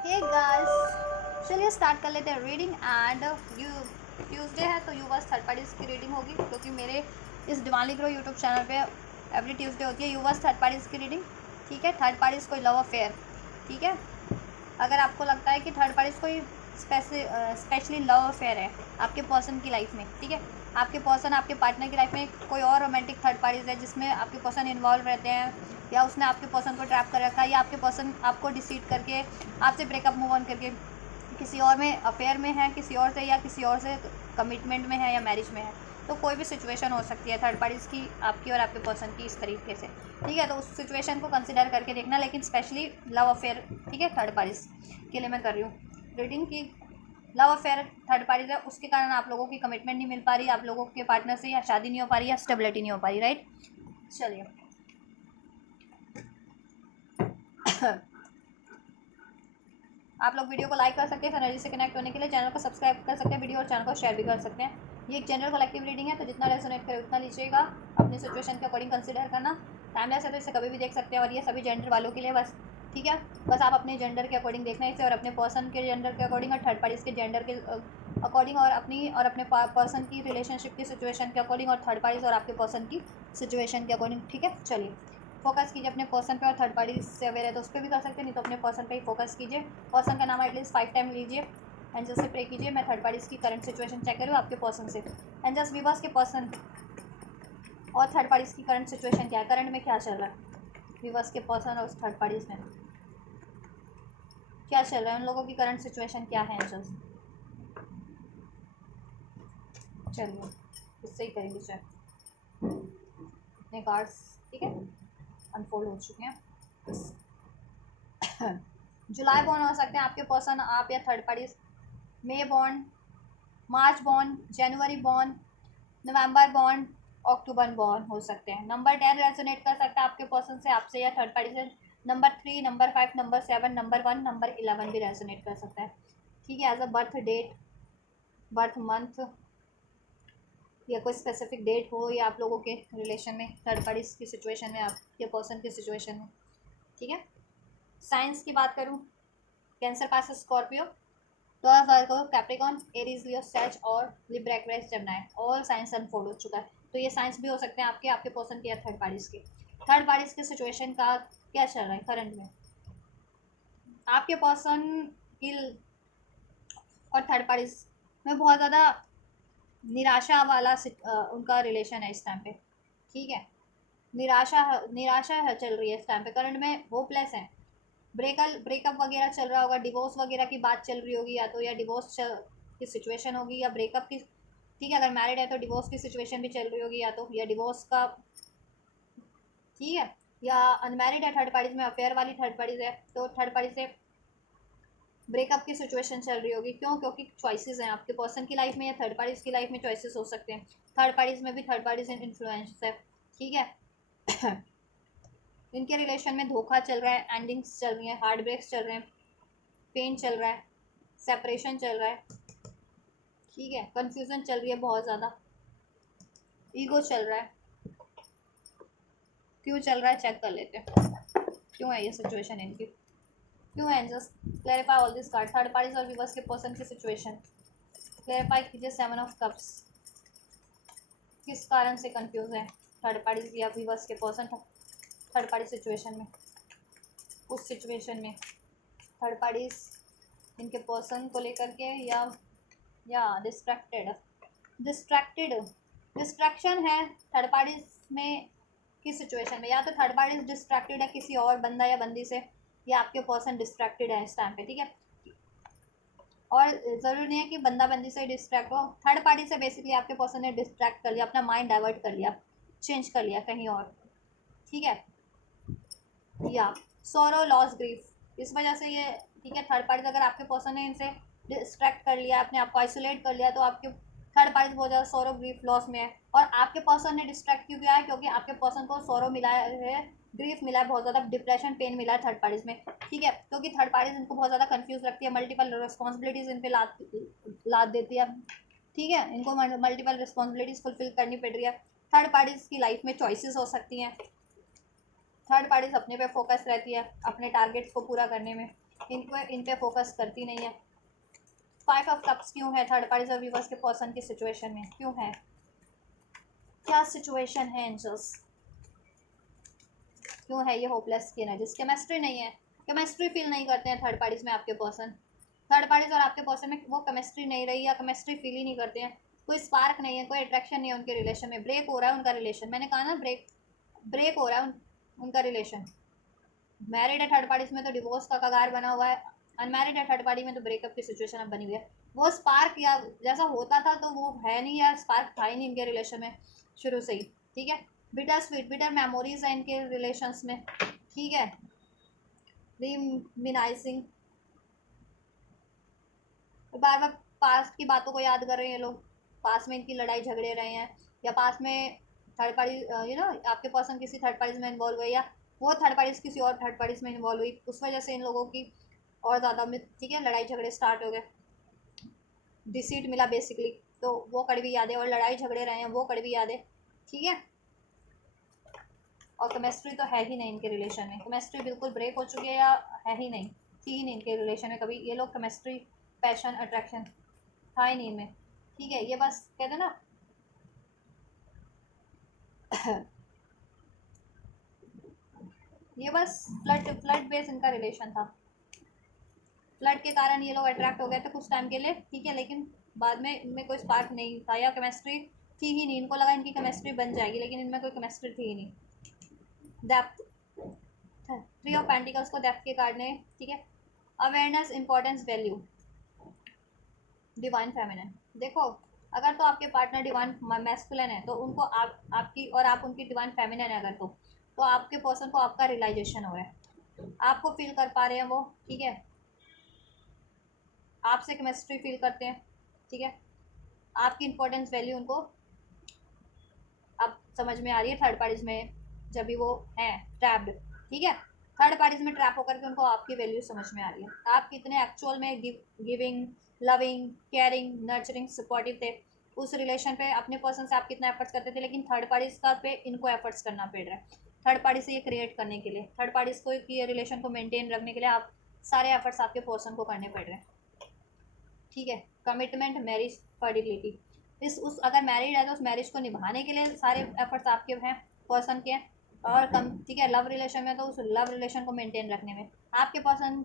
Hey guys, चलिए start कर लेते हैं रीडिंग। एंड यू ट्यूसडे है तो यूवर्स थर्ड पार्टीज की रीडिंग होगी, क्योंकि मेरे इस दिवाली ग्रो यूट्यूब चैनल पे एवरी ट्यूसडे होती है यूवर्स थर्ड पार्टीज की रीडिंग। ठीक है, थर्ड पार्टीज कोई लव अफेयर। ठीक है, अगर आपको लगता है कि थर्ड पार्टीज कोई स्पेशली लव अफेयर है आपके पर्सन की लाइफ में, ठीक है, आपके पर्सन आपके पार्टनर की लाइफ में कोई और रोमांटिक थर्ड पार्टीज है जिसमें आपके पर्सन इन्वॉल्व रहते हैं, या उसने आपके पर्सन को ट्रैप कर रखा है, या आपके पर्सन आपको डिसीड करके आपसे ब्रेकअप मूव ऑन करके किसी और में अफेयर में है, किसी और से, या किसी और से कमिटमेंट में है, या मैरिज में है, तो कोई भी सिचुएशन हो सकती है थर्ड पार्टीज़ की आपकी और आपके पर्सन की इस तरीके से। ठीक है, तो उस सिचुएशन को कंसिडर करके देखना, लेकिन स्पेशली लव अफेयर, ठीक है, थर्ड पार्टीज़ के लिए मैं कर रही हूँ रीडिंग की। लव अफेयर थर्ड पार्टीज है, उसके कारण आप लोगों की कमिटमेंट नहीं मिल पा रही, आप लोगों के पार्टनर से या शादी नहीं हो पा रही, या स्टेबिलिटी नहीं हो पा रही, राइट। चलिए आप लोग वीडियो को लाइक कर सकते हैं एनर्जी से कनेक्ट होने के लिए, चैनल को सब्सक्राइब कर सकते हैं, वीडियो और चैनल को शेयर भी कर सकते हैं। ये एक जनरल कलेक्टिव रीडिंग है, तो जितना रेजोनेट करे उतना लीजिएगा, अपनी सिचुएशन के अकॉर्डिंग कंसिडर करना। टाइमलेस है तो इसे कभी भी देख सकते हैं, और ये सभी जेंडर वालों के लिए बस। ठीक है, बस आप अपने जेंडर के अकॉर्डिंग देखना इसे, और अपने पर्सन के जेंडर के अकॉर्डिंग, और थर्ड पार्टीज के जेंडर के अकॉर्डिंग, और अपने पर्सन की रिलेशनशिप की सिचुएशन के अकॉर्डिंग, और थर्ड पार्टीज और आपके पर्सन की सिचुएशन के अकॉर्डिंग। ठीक है, चलिए फोकस कीजिए अपने पर्सन पे, और थर्ड पार्टी से अवेयर है तो उस पर भी कर सकते हैं, नहीं तो अपने पर्सन पे ही फोकस कीजिए। पर्सन का नाम एटलीस्ट 5 टाइम लीजिए, एंजल से प्रे कीजिए। मैं थर्ड पार्टीज की करंट सिचुएशन चेक करूँ आपके पर्सन से। एंजल्स वीवर्स के पर्सन और थर्ड पार्टीज की करंट सिचुएशन क्या है, करंट में क्या चल रहा है वीवर्स के पर्सन और उस थर्ड पार्टीज में क्या चल रहा है, उन लोगों की करंट सिचुएशन क्या है एंजल्स। चलिए इससे ही करेंगे चेक। अपने कार्ड्स, ठीक है, अनफोल्ड हो चुके हैं। जुलाई बॉर्न हो सकते हैं आपके पर्सन, आप या थर्ड पार्टीज। मई बॉर्न, मार्च बॉर्न, जनवरी बॉर्न, नवंबर बॉर्न, अक्टूबर बॉर्न हो सकते हैं। नंबर 10 रेजोनेट कर सकता है आपके पर्सन से, आपसे या थर्ड पार्टी से। Number 3, number 5, number 7, number 1, number 11 भी रेजोनेट कर सकता है। ठीक है, as a birth date, birth month, या कोई स्पेसिफिक डेट हो, या आप लोगों के रिलेशन में थर्ड पार्टी की सिचुएशन में, आपके पर्सन की सिचुएशन में। ठीक है, साइंस की बात करूँ, कैंसर पास Scorpio, Taurus Virgo, Capricorn, Aries, Leo, Sag और Libra, Aquarius, Gemini, all science unfold हो चुका है। तो ये साइंस भी हो सकते हैं आपके पर्सन के या थर्ड पार्टीज के। थर्ड पार्टीज के सिचुएशन का क्या चल रहा है करंट में, आपके पर्सन की और थर्ड पार्टीज में बहुत ज़्यादा निराशा वाला उनका रिलेशन है इस टाइम पे। ठीक है, निराशा है चल रही है इस टाइम पे, करंट में होपलेस है। ब्रेकअप वगैरह चल रहा होगा, डिवोर्स वगैरह की बात चल रही होगी, या तो या डिवोर्स की सिचुएशन होगी, या ब्रेकअप की। ठीक है, अगर मैरिड है तो डिवोर्स की सिचुएशन भी चल रही होगी, या तो या डिवोर्स का। ठीक है, या अनमैरिड है थर्ड पार्टीज में, अफेयर वाली थर्ड पार्टीज है, तो थर्ड पार्टी से ब्रेकअप की सिचुएशन चल रही होगी। क्यों? क्योंकि चॉइसेस हैं आपके पर्सन की लाइफ में, या थर्ड पार्टीज की लाइफ में चॉइसेस हो सकते हैं। थर्ड पार्टीज में भी थर्ड पार्टीज इन्फ्लुएंस है। ठीक है, इनके रिलेशन में धोखा चल रहा है, एंडिंग्स चल रही हैं, हार्ट ब्रेक्स चल रहे हैं, पेन चल रहा है, सेपरेशन चल रहा है। ठीक है, कंफ्यूजन चल रही है बहुत ज़्यादा, ईगो चल रहा है। क्यों चल रहा है चेक कर लेते हैं, क्यों है ये सिचुएशन इनकी, क्यों है। Just clarify all this card, third parties और व्यूवर्स के पर्सन की सिचुएशन क्लैरिफाई कीजिए। 7 ऑफ कप्स, किस कारण से कंफ्यूज है थर्ड पार्टीज या व्यूवर्स के पर्सन थर्ड पार्टी सिचुएशन में। उस सिचुएशन में थर्ड पार्टीज इनके पर्सन को लेकर के, या डिस्ट्रैक्शन है थर्ड पार्टीज में की सिचुएशन में। या तो थर्ड पार्टीज डिस्ट्रैक्टेड है किसी और बंदा या बंदी से, या आपके पर्सन डिस्ट्रैक्टेड है इस टाइम पे। ठीक है, और ज़रूरी नहीं है कि बंदा बंदी से डिस्ट्रैक्ट हो, थर्ड पार्टी से बेसिकली आपके पर्सन ने डिस्ट्रैक्ट कर लिया, अपना माइंड डाइवर्ट कर लिया, चेंज कर लिया कहीं और। ठीक है, या सोरो, लॉस, ग्रीफ, इस वजह से ये। ठीक है, थर्ड पार्टी अगर आपके पर्सन ने इनसे डिस्ट्रैक्ट कर लिया, अपने आप को आइसोलेट कर लिया, तो आपके थर्ड पार्टी बहुत ज़्यादा सोरो, ग्रीफ, लॉस में है। और आपके पर्सन ने डिस्ट्रैक्ट क्यों किया है? क्योंकि आपके पर्सन को सोरो मिला है, ग्रीफ मिला है, बहुत ज़्यादा डिप्रेशन, पेन मिला है थर्ड पार्टीज में। ठीक है, क्योंकि थर्ड पार्टीज इनको बहुत ज़्यादा कंफ्यूज रखती है, मल्टीपल रिस्पॉन्सिबिलिटीज़ इन पे लाद देती है। ठीक है, इनको मल्टीपल रिस्पॉन्सिबिलिटीज़ फुलफिल करनी पड़ रही है। थर्ड पार्टीज की लाइफ में चॉइसेस हो सकती हैं, थर्ड पार्टीज अपने पे फोकस रहती है, अपने टारगेट्स को पूरा करने में। इन पे फोकस करती नहीं है। 5 ऑफ कप्स क्यों है थर्ड पार्टीज और व्यूवर्स के पर्सन की सिचुएशन में, क्यों है, क्या सिचुएशन है एंजल्स, क्यों है ये होपलेस की एनर्जीज? केमिस्ट्री नहीं है, केमिस्ट्री फील नहीं करते हैं थर्ड पार्टीज में आपके पर्सन। थर्ड पार्टीज और आपके पर्सन में वो केमिस्ट्री नहीं रही या केमिस्ट्री फील ही नहीं करते हैं, कोई स्पार्क नहीं है, कोई अट्रैक्शन नहीं है उनके रिलेशन में, ब्रेक हो रहा है उनका रिलेशन। मैंने कहा ना ब्रेक हो रहा है उनका रिलेशन। मैरिड है थर्ड पार्टीज में तो डिवोर्स का कगार बना हुआ है, अनमैरिड है थर्ड पार्टी में तो ब्रेकअप की सिचुएशन अब बनी हुई है। वो स्पार्क या जैसा होता था तो वो है नहीं, या स्पार्क था ही नहीं इनके रिलेशन में शुरू से ही। ठीक है, बिटर स्वीट बिटर मेमोरीज है इनके रिलेशंस में। ठीक है, रिमिनाइजिंग, बार बार पास्ट की बातों को याद कर रहे हैं ये लोग, पास में इनकी लड़ाई झगड़े रहे हैं, या पास में थर्ड पार्टी आपके पर्सन किसी थर्ड पार्टीज में इन्वॉल्व हुए, या वो थर्ड पार्टीज किसी और थर्ड पार्टीज में इन्वॉल्व हुई, उस वजह से इन लोगों की और ज़्यादा ठीक है लड़ाई झगड़े स्टार्ट हो गए, डिसीट मिला बेसिकली, तो वो कड़वी यादें और लड़ाई झगड़े रहे हैं वो कड़वी यादें। ठीक है, और केमिस्ट्री तो है ही नहीं इनके रिलेशन में, केमिस्ट्री बिल्कुल ब्रेक हो चुकी है या है ही नहीं, थी ही नहीं इनके रिलेशन में कभी। ये लोग केमिस्ट्री पैशन अट्रैक्शन था ही नहीं इनमें। ठीक है, ये बस कहते ना ये बस फ्लड बेस इनका रिलेशन था, फ्लड के कारण ये लोग अट्रैक्ट हो गए थे कुछ टाइम के लिए। ठीक है, लेकिन बाद में इनमें कोई स्पार्क नहीं था या केमिस्ट्री थी ही नहीं, इनको लगा इनकी केमिस्ट्री बन जाएगी लेकिन इनमें कोई केमिस्ट्री थी ही नहीं। डेप्थ, 3 ऑफ पेंटिकल्स को डेप्थ के कार्ड ने। ठीक है, awareness, importance, value, divine feminine. देखो, अगर तो आपके पार्टनर डिवाइन मैस्कुलिन है तो उनको आपकी और आप उनकी डिवाइन फेमिनिन है अगर तो आपके पर्सन को आपका रियलाइजेशन हो रहा है, आपको फील कर पा रहे हैं वो। ठीक है, आपसे केमिस्ट्री फील करते हैं। ठीक है, आपकी इंपॉर्टेंस वैल्यू उनको अब समझ में आ रही है थर्ड पार्टीज में जब भी वो हैं ट्रैप्ड। ठीक है, थर्ड पार्टीज में ट्रैप होकर के उनको आपकी वैल्यू समझ में आ रही है, आप कितने एक्चुअल में giving, loving, caring, nurturing, supportive थे उस रिलेशन पे। अपने पर्सन से आप कितना एफर्ट्स करते थे, लेकिन थर्ड पार्टीज का पे इनको एफर्ट्स करना पड़ रहा है थर्ड पार्टी से ये क्रिएट करने के लिए, थर्ड पार्टीज को की रिलेशन को मेंटेन रखने के लिए आप सारे एफर्ट्स आपके पर्सन को करने पड़ रहे हैं। ठीक है, कमिटमेंट, मैरिज, फर्टिलिटी, इस उस अगर मैरिड है तो उस मैरिज को निभाने के लिए सारे एफर्ट्स आपके हैं पर्सन के। और कम, ठीक है, लव रिलेशन में तो उस लव रिलेशन को मेंटेन रखने में आपके पर्सन,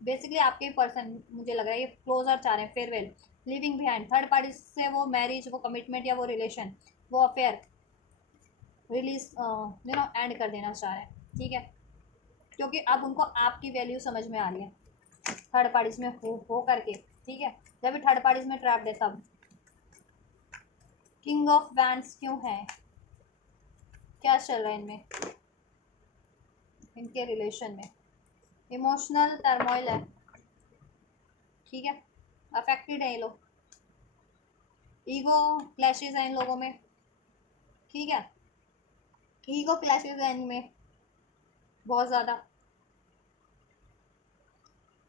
बेसिकली आपके पर्सन मुझे लग रहा है ये क्लोजर चाह रहे हैं, farewell, living behind third party से वो मैरिज, वो कमिटमेंट या वो रिलेशन, वो अफेयर रिलीज एंड कर देना चाह रहे हैं। ठीक है, क्योंकि अब उनको आपकी वैल्यू समझ में आ रही है थर्ड पार्टीज में हो करके। ठीक है, जब भी थर्ड पार्टीज में ट्रैप्ड है तब। किंग ऑफ वैंड्स क्यों है, क्या चल रहा है इनमें, इनके रिलेशन में इमोशनल टर्मोइल है। ठीक है, अफेक्टेड है ये लोग, ईगो क्लैशेज है इन लोगों में। ठीक है, ईगो क्लैशेज है इनमें बहुत ज़्यादा,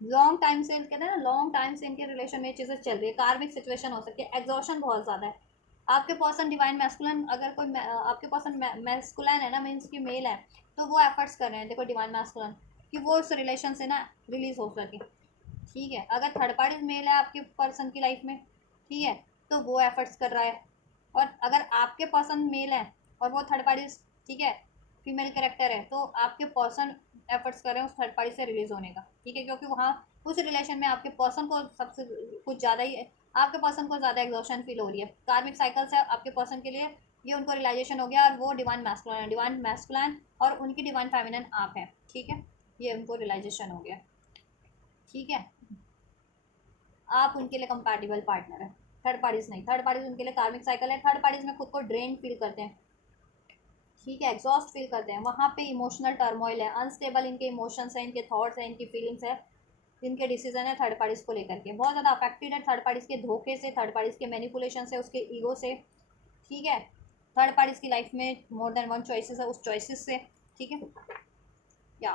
लॉन्ग टाइम से कहते हैं ना, लॉन्ग टाइम से इनके रिलेशन में चीज़ें चल रही है, कार्मिक सिचुएशन हो सकती है, एग्जॉशन बहुत ज़्यादा है। आपके पर्सन डिवाइन मैस्कुलिन, अगर कोई आपके पर्सन मैस्कुलिन है ना, मीन्स की मेल है, तो वो एफर्ट्स कर रहे हैं देखो डिवाइन मैस्कुलिन कि वो उस रिलेशन से ना रिलीज हो सके। ठीक है, अगर थर्ड पार्टी मेल है आपके पर्सन की लाइफ में, ठीक है, तो वो एफर्ट्स कर रहा है। और अगर आपके पर्सन मेल है और वो थर्ड पार्टी, ठीक है, फीमेल कैरेक्टर है, तो आपके पर्सन एफर्ट्स कर रहे हैं उस थर्ड पार्टी से रिलीज होने का। ठीक है, क्योंकि वहाँ उस रिलेशन में आपके पर्सन को सबसे कुछ ज़्यादा ही, आपके पर्सन को ज़्यादा एग्जॉशन फील हो रही है, कार्मिक साइकिल से आपके पर्सन के लिए ये उनको रियलाइजेशन हो गया, और वो डिवाइन मैस्कुलिन है, डिवाइन मैस्कुलिन और उनकी डिवाइन फेमिनिन आप है। ठीक है, ये उनको रियलाइजेशन हो गया। ठीक है, आप उनके लिए कंपैटिबल पार्टनर है, थर्ड पार्टीज नहीं, थर्ड पार्टीज उनके लिए कार्मिक साइकिल है, थर्ड पार्टीज में खुद को ड्रेन फील करते हैं। ठीक है, एग्जॉस्ट फील करते हैं, वहाँ पे इमोशनल टर्मोइल है, अनस्टेबल इनके इमोशंस हैं, इनके थॉट्स हैं, इनकी फीलिंग्स है, इनके डिसीजन है थर्ड पार्टीज को लेकर के, बहुत ज़्यादा अफेक्टेड है थर्ड पार्टीज के धोखे से, थर्ड पार्टीज के मैनिपुलेशन से, उसके ईगो से। ठीक है, थर्ड पार्टीज की लाइफ में मोर देन वन चॉइसेस है, उस चॉइसेस से। ठीक है, या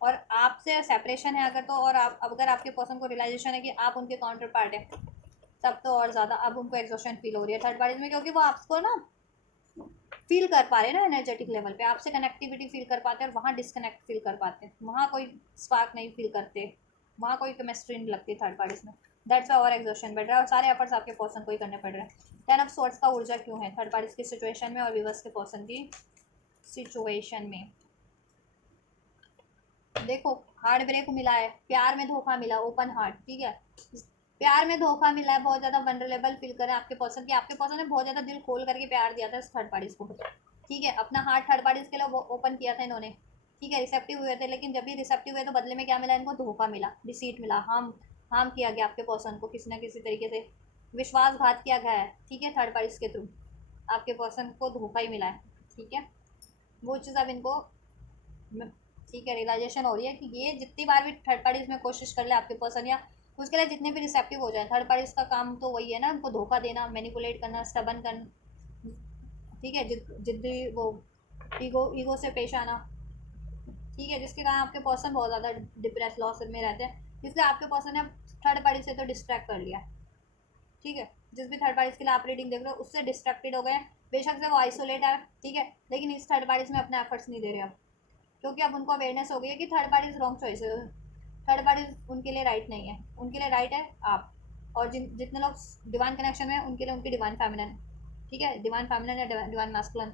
और आपसे सेपरेशन है अगर तो, और आप अगर आपके पर्सन को रियलाइजेशन है कि आप उनके काउंटर पार्ट है, तब तो और ज़्यादा अब उनको एग्जॉशन फील हो रही है थर्ड पार्टीज में, क्योंकि वो आपको ना फील कर पा रहे हैं ना एनर्जेटिक लेवल पे, आपसे कनेक्टिविटी फील कर पाते हैं, और वहाँ डिस्कनेक्ट फील कर पाते हैं, वहाँ कोई स्पार्क नहीं फील करते, वहाँ कोई केमिस्ट्री नहीं लगती थर्ड पार्टीज में। दैट्स वाई और एग्जॉशन बढ़ रहा है और सारे एफर्ट्स आपके पर्सन को ही करने पड़ रहे हैं। टेन ऑफ स्वॉर्ड्स का ऊर्जा क्यों है थर्ड पार्टीज की सिचुएशन में और विवर्स के पर्सन की सिचुएशन में? देखो हार्ट ब्रेक मिला है, प्यार में धोखा मिला, ओपन हार्ट, ठीक है, प्यार में धोखा मिला है, बहुत ज़्यादा वनरेबल फील करें आपके पर्सन की, आपके पर्सन ने बहुत ज़्यादा दिल खोल करके प्यार दिया था इस थर्ड पार्टीज को, ठीक है, अपना हार्ट थर्ड पार्टीज के लिए ओपन किया था इन्होंने, ठीक है, रिसेप्टिव हुए थे, लेकिन जब भी रिसेप्टिव हुए तो बदले में क्या मिला इनको? धोखा मिला, डिसीट मिला, हार्म किया गया आपके पर्सन को किसी ना किसी तरीके से, विश्वासघात किया गया है, ठीक है, थर्ड पार्टीज के थ्रू आपके पर्सन को धोखा ही मिला है, ठीक है, वो चीज़ अब इनको, ठीक है, रियलाइजेशन हो रही है कि ये जितनी बार भी थर्ड पार्टीज में कोशिश कर ले आपके पर्सन, या उसके लिए जितने भी रिसेप्टिव हो जाए, थर्ड पार्टीज का काम तो वही है ना, उनको धोखा देना, मैनिपुलेट करना, स्टबन करना, ठीक है, जिद्दी, वो ईगो से पेश आना, ठीक है, जिसके कारण आपके पर्सन बहुत ज़्यादा डिप्रेस लॉस में रहते हैं, इसलिए आपके पर्सन ने थर्ड पार्टी से तो डिस्ट्रैक्ट कर लिया, ठीक है, जिस भी थर्ड पार्टीज के लिए आप रीडिंग देख रहे हो उससे डिस्ट्रैक्टेड हो गए हैं, बेशक से वो आइसोलेट है, ठीक है, लेकिन इस थर्ड पार्टीज में अपने एफर्ट्स नहीं दे रहे अब, क्योंकि अब उनको अवेयरनेस हो गई है कि थर्ड पार्टीज रॉन्ग चॉइस है, थर्ड पार्टीज उनके लिए राइट नहीं है, उनके लिए राइट है आप, और जितने लोग डिवाइन कनेक्शन में हैं उनके लिए उनकी डिवाइन फेमिनिन, ठीक है, डिवाइन फेमिनिन या डिवाइन मैस्कुलिन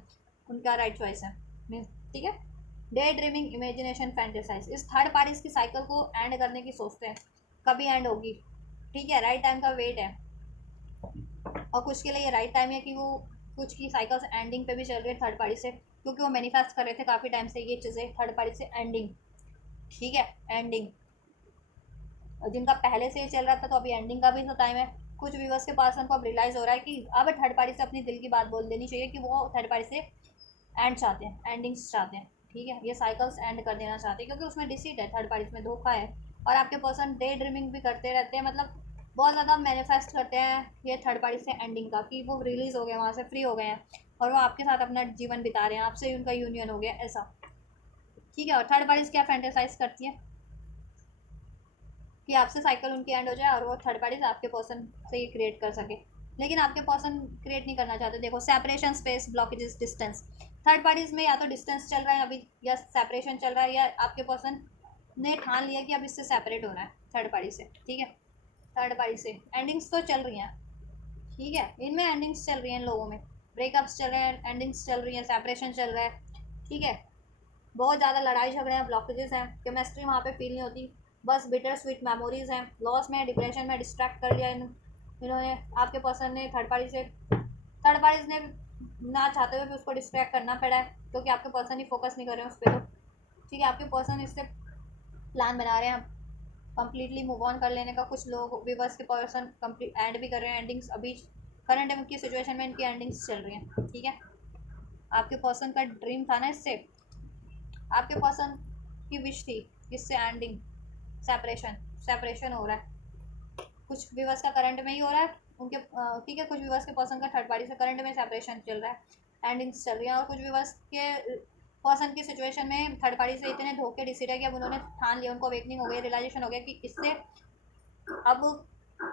उनका राइट चॉइस है, मीन्स, ठीक है, डे ड्रीमिंग, इमेजिनेशन, फैंटेसाइज, इस थर्ड पार्टीज की साइकिल को एंड करने की सोचते हैं, कभी एंड होगी, ठीक है, राइट टाइम का वेट है, और कुछ के लिए ये राइट टाइम है कि वो कुछ की साइकिल्स एंडिंग पे भी चल रही है थर्ड पार्टी से, क्योंकि वो मैनिफेस्ट कर रहे थे काफ़ी टाइम से ये चीज़ें थर्ड पार्टी से एंडिंग, ठीक है, एंडिंग, और जिनका पहले से ही चल रहा था तो अभी एंडिंग का भी तो टाइम है, कुछ व्यूवर्स के पास उनको अब रियलाइज़ हो रहा है कि अब थर्ड पार्टी से अपनी दिल की बात बोल देनी चाहिए कि वो थर्ड पार्टी से एंड चाहते हैं, एंडिंग्स चाहते हैं, ठीक है, ये साइकिल्स एंड कर देना चाहते हैं, क्योंकि उसमें डिसीट है, थर्ड पार्टी में धोखा है, और आपके पर्सन डे ड्रीमिंग भी करते रहते हैं, मतलब बहुत ज़्यादा मैनिफेस्ट करते हैं ये थर्ड पार्टी से एंडिंग का, कि वो रिलीज़ हो गए वहाँ से, फ्री हो गए हैं, और वो आपके साथ अपना जीवन बिता रहे हैं, आपसे उनका यूनियन हो गया ऐसा, ठीक है, और थर्ड पार्टीज क्या फैंटेसाइज करती है कि आपसे साइकिल उनकी एंड हो जाए और वो थर्ड पार्टीज आपके पर्सन से ये क्रिएट कर सके, लेकिन आपके पर्सन क्रिएट नहीं करना चाहते। देखो separation, space, blockages, distance, third parties में या तो डिस्टेंस चल रहा है अभी, या सेपरेशन चल रहा है, या आपके पर्सन ने ठान लिया कि अब इससे सेपरेट होना है थर्ड पार्टी से, ठीक है, थर्ड पार्टी से एंडिंग्स तो चल रही हैं, ठीक है, इनमें एंडिंग्स चल रही हैं इन लोगों में, ब्रेकअप्स चल रहे हैं, एंडिंग्स चल रही हैं, सेपरेशन चल रहा है, ठीक है, बहुत ज़्यादा लड़ाई झगड़े हैं, ब्लॉकेजेस हैं, केमिस्ट्री वहाँ पे फील नहीं होती, बस बिटर स्वीट मेमोरीज हैं, लॉस में, डिप्रेशन में डिस्ट्रैक्ट कर लिया इन्होंने, आपके पर्सन ने थर्ड पार्टीज ने ना चाहते हुए भी उसको डिस्ट्रैक्ट करना पड़ा है, क्योंकि आपके पर्सन ही फोकस नहीं कर रहे हैं उस पर, तो ठीक है, आपके पर्सन इससे प्लान बना रहे हैं कंप्लीटली मूव ऑन कर लेने का, कुछ लोग विवर्स के पर्सन कंप्लीट एंड भी कर रहे हैं, एंडिंग्स अभी करंट की सिचुएशन में इनकी एंडिंग्स चल रही हैं, ठीक है, आपके पर्सन का ड्रीम था ना इससे, आपके पर्सन की विश थी इससे एंडिंग, सेपरेशन हो रहा है, कुछ व्यूवर्स का करंट में ही हो रहा है उनके, ठीक है, कुछ व्यूवर्स के पर्सन का थर्ड पार्टी से करंट में सेपरेशन चल रहा है, एंडिंग्स चल रही है, और कुछ व्यूवर्स के पर्सन की सिचुएशन में थर्ड पार्टी से इतने धोखे डिसीड है कि अब उन्होंने ठान लिया, उनको अवेकनिंग हो गई, रियलाइजेशन हो गया कि इससे अब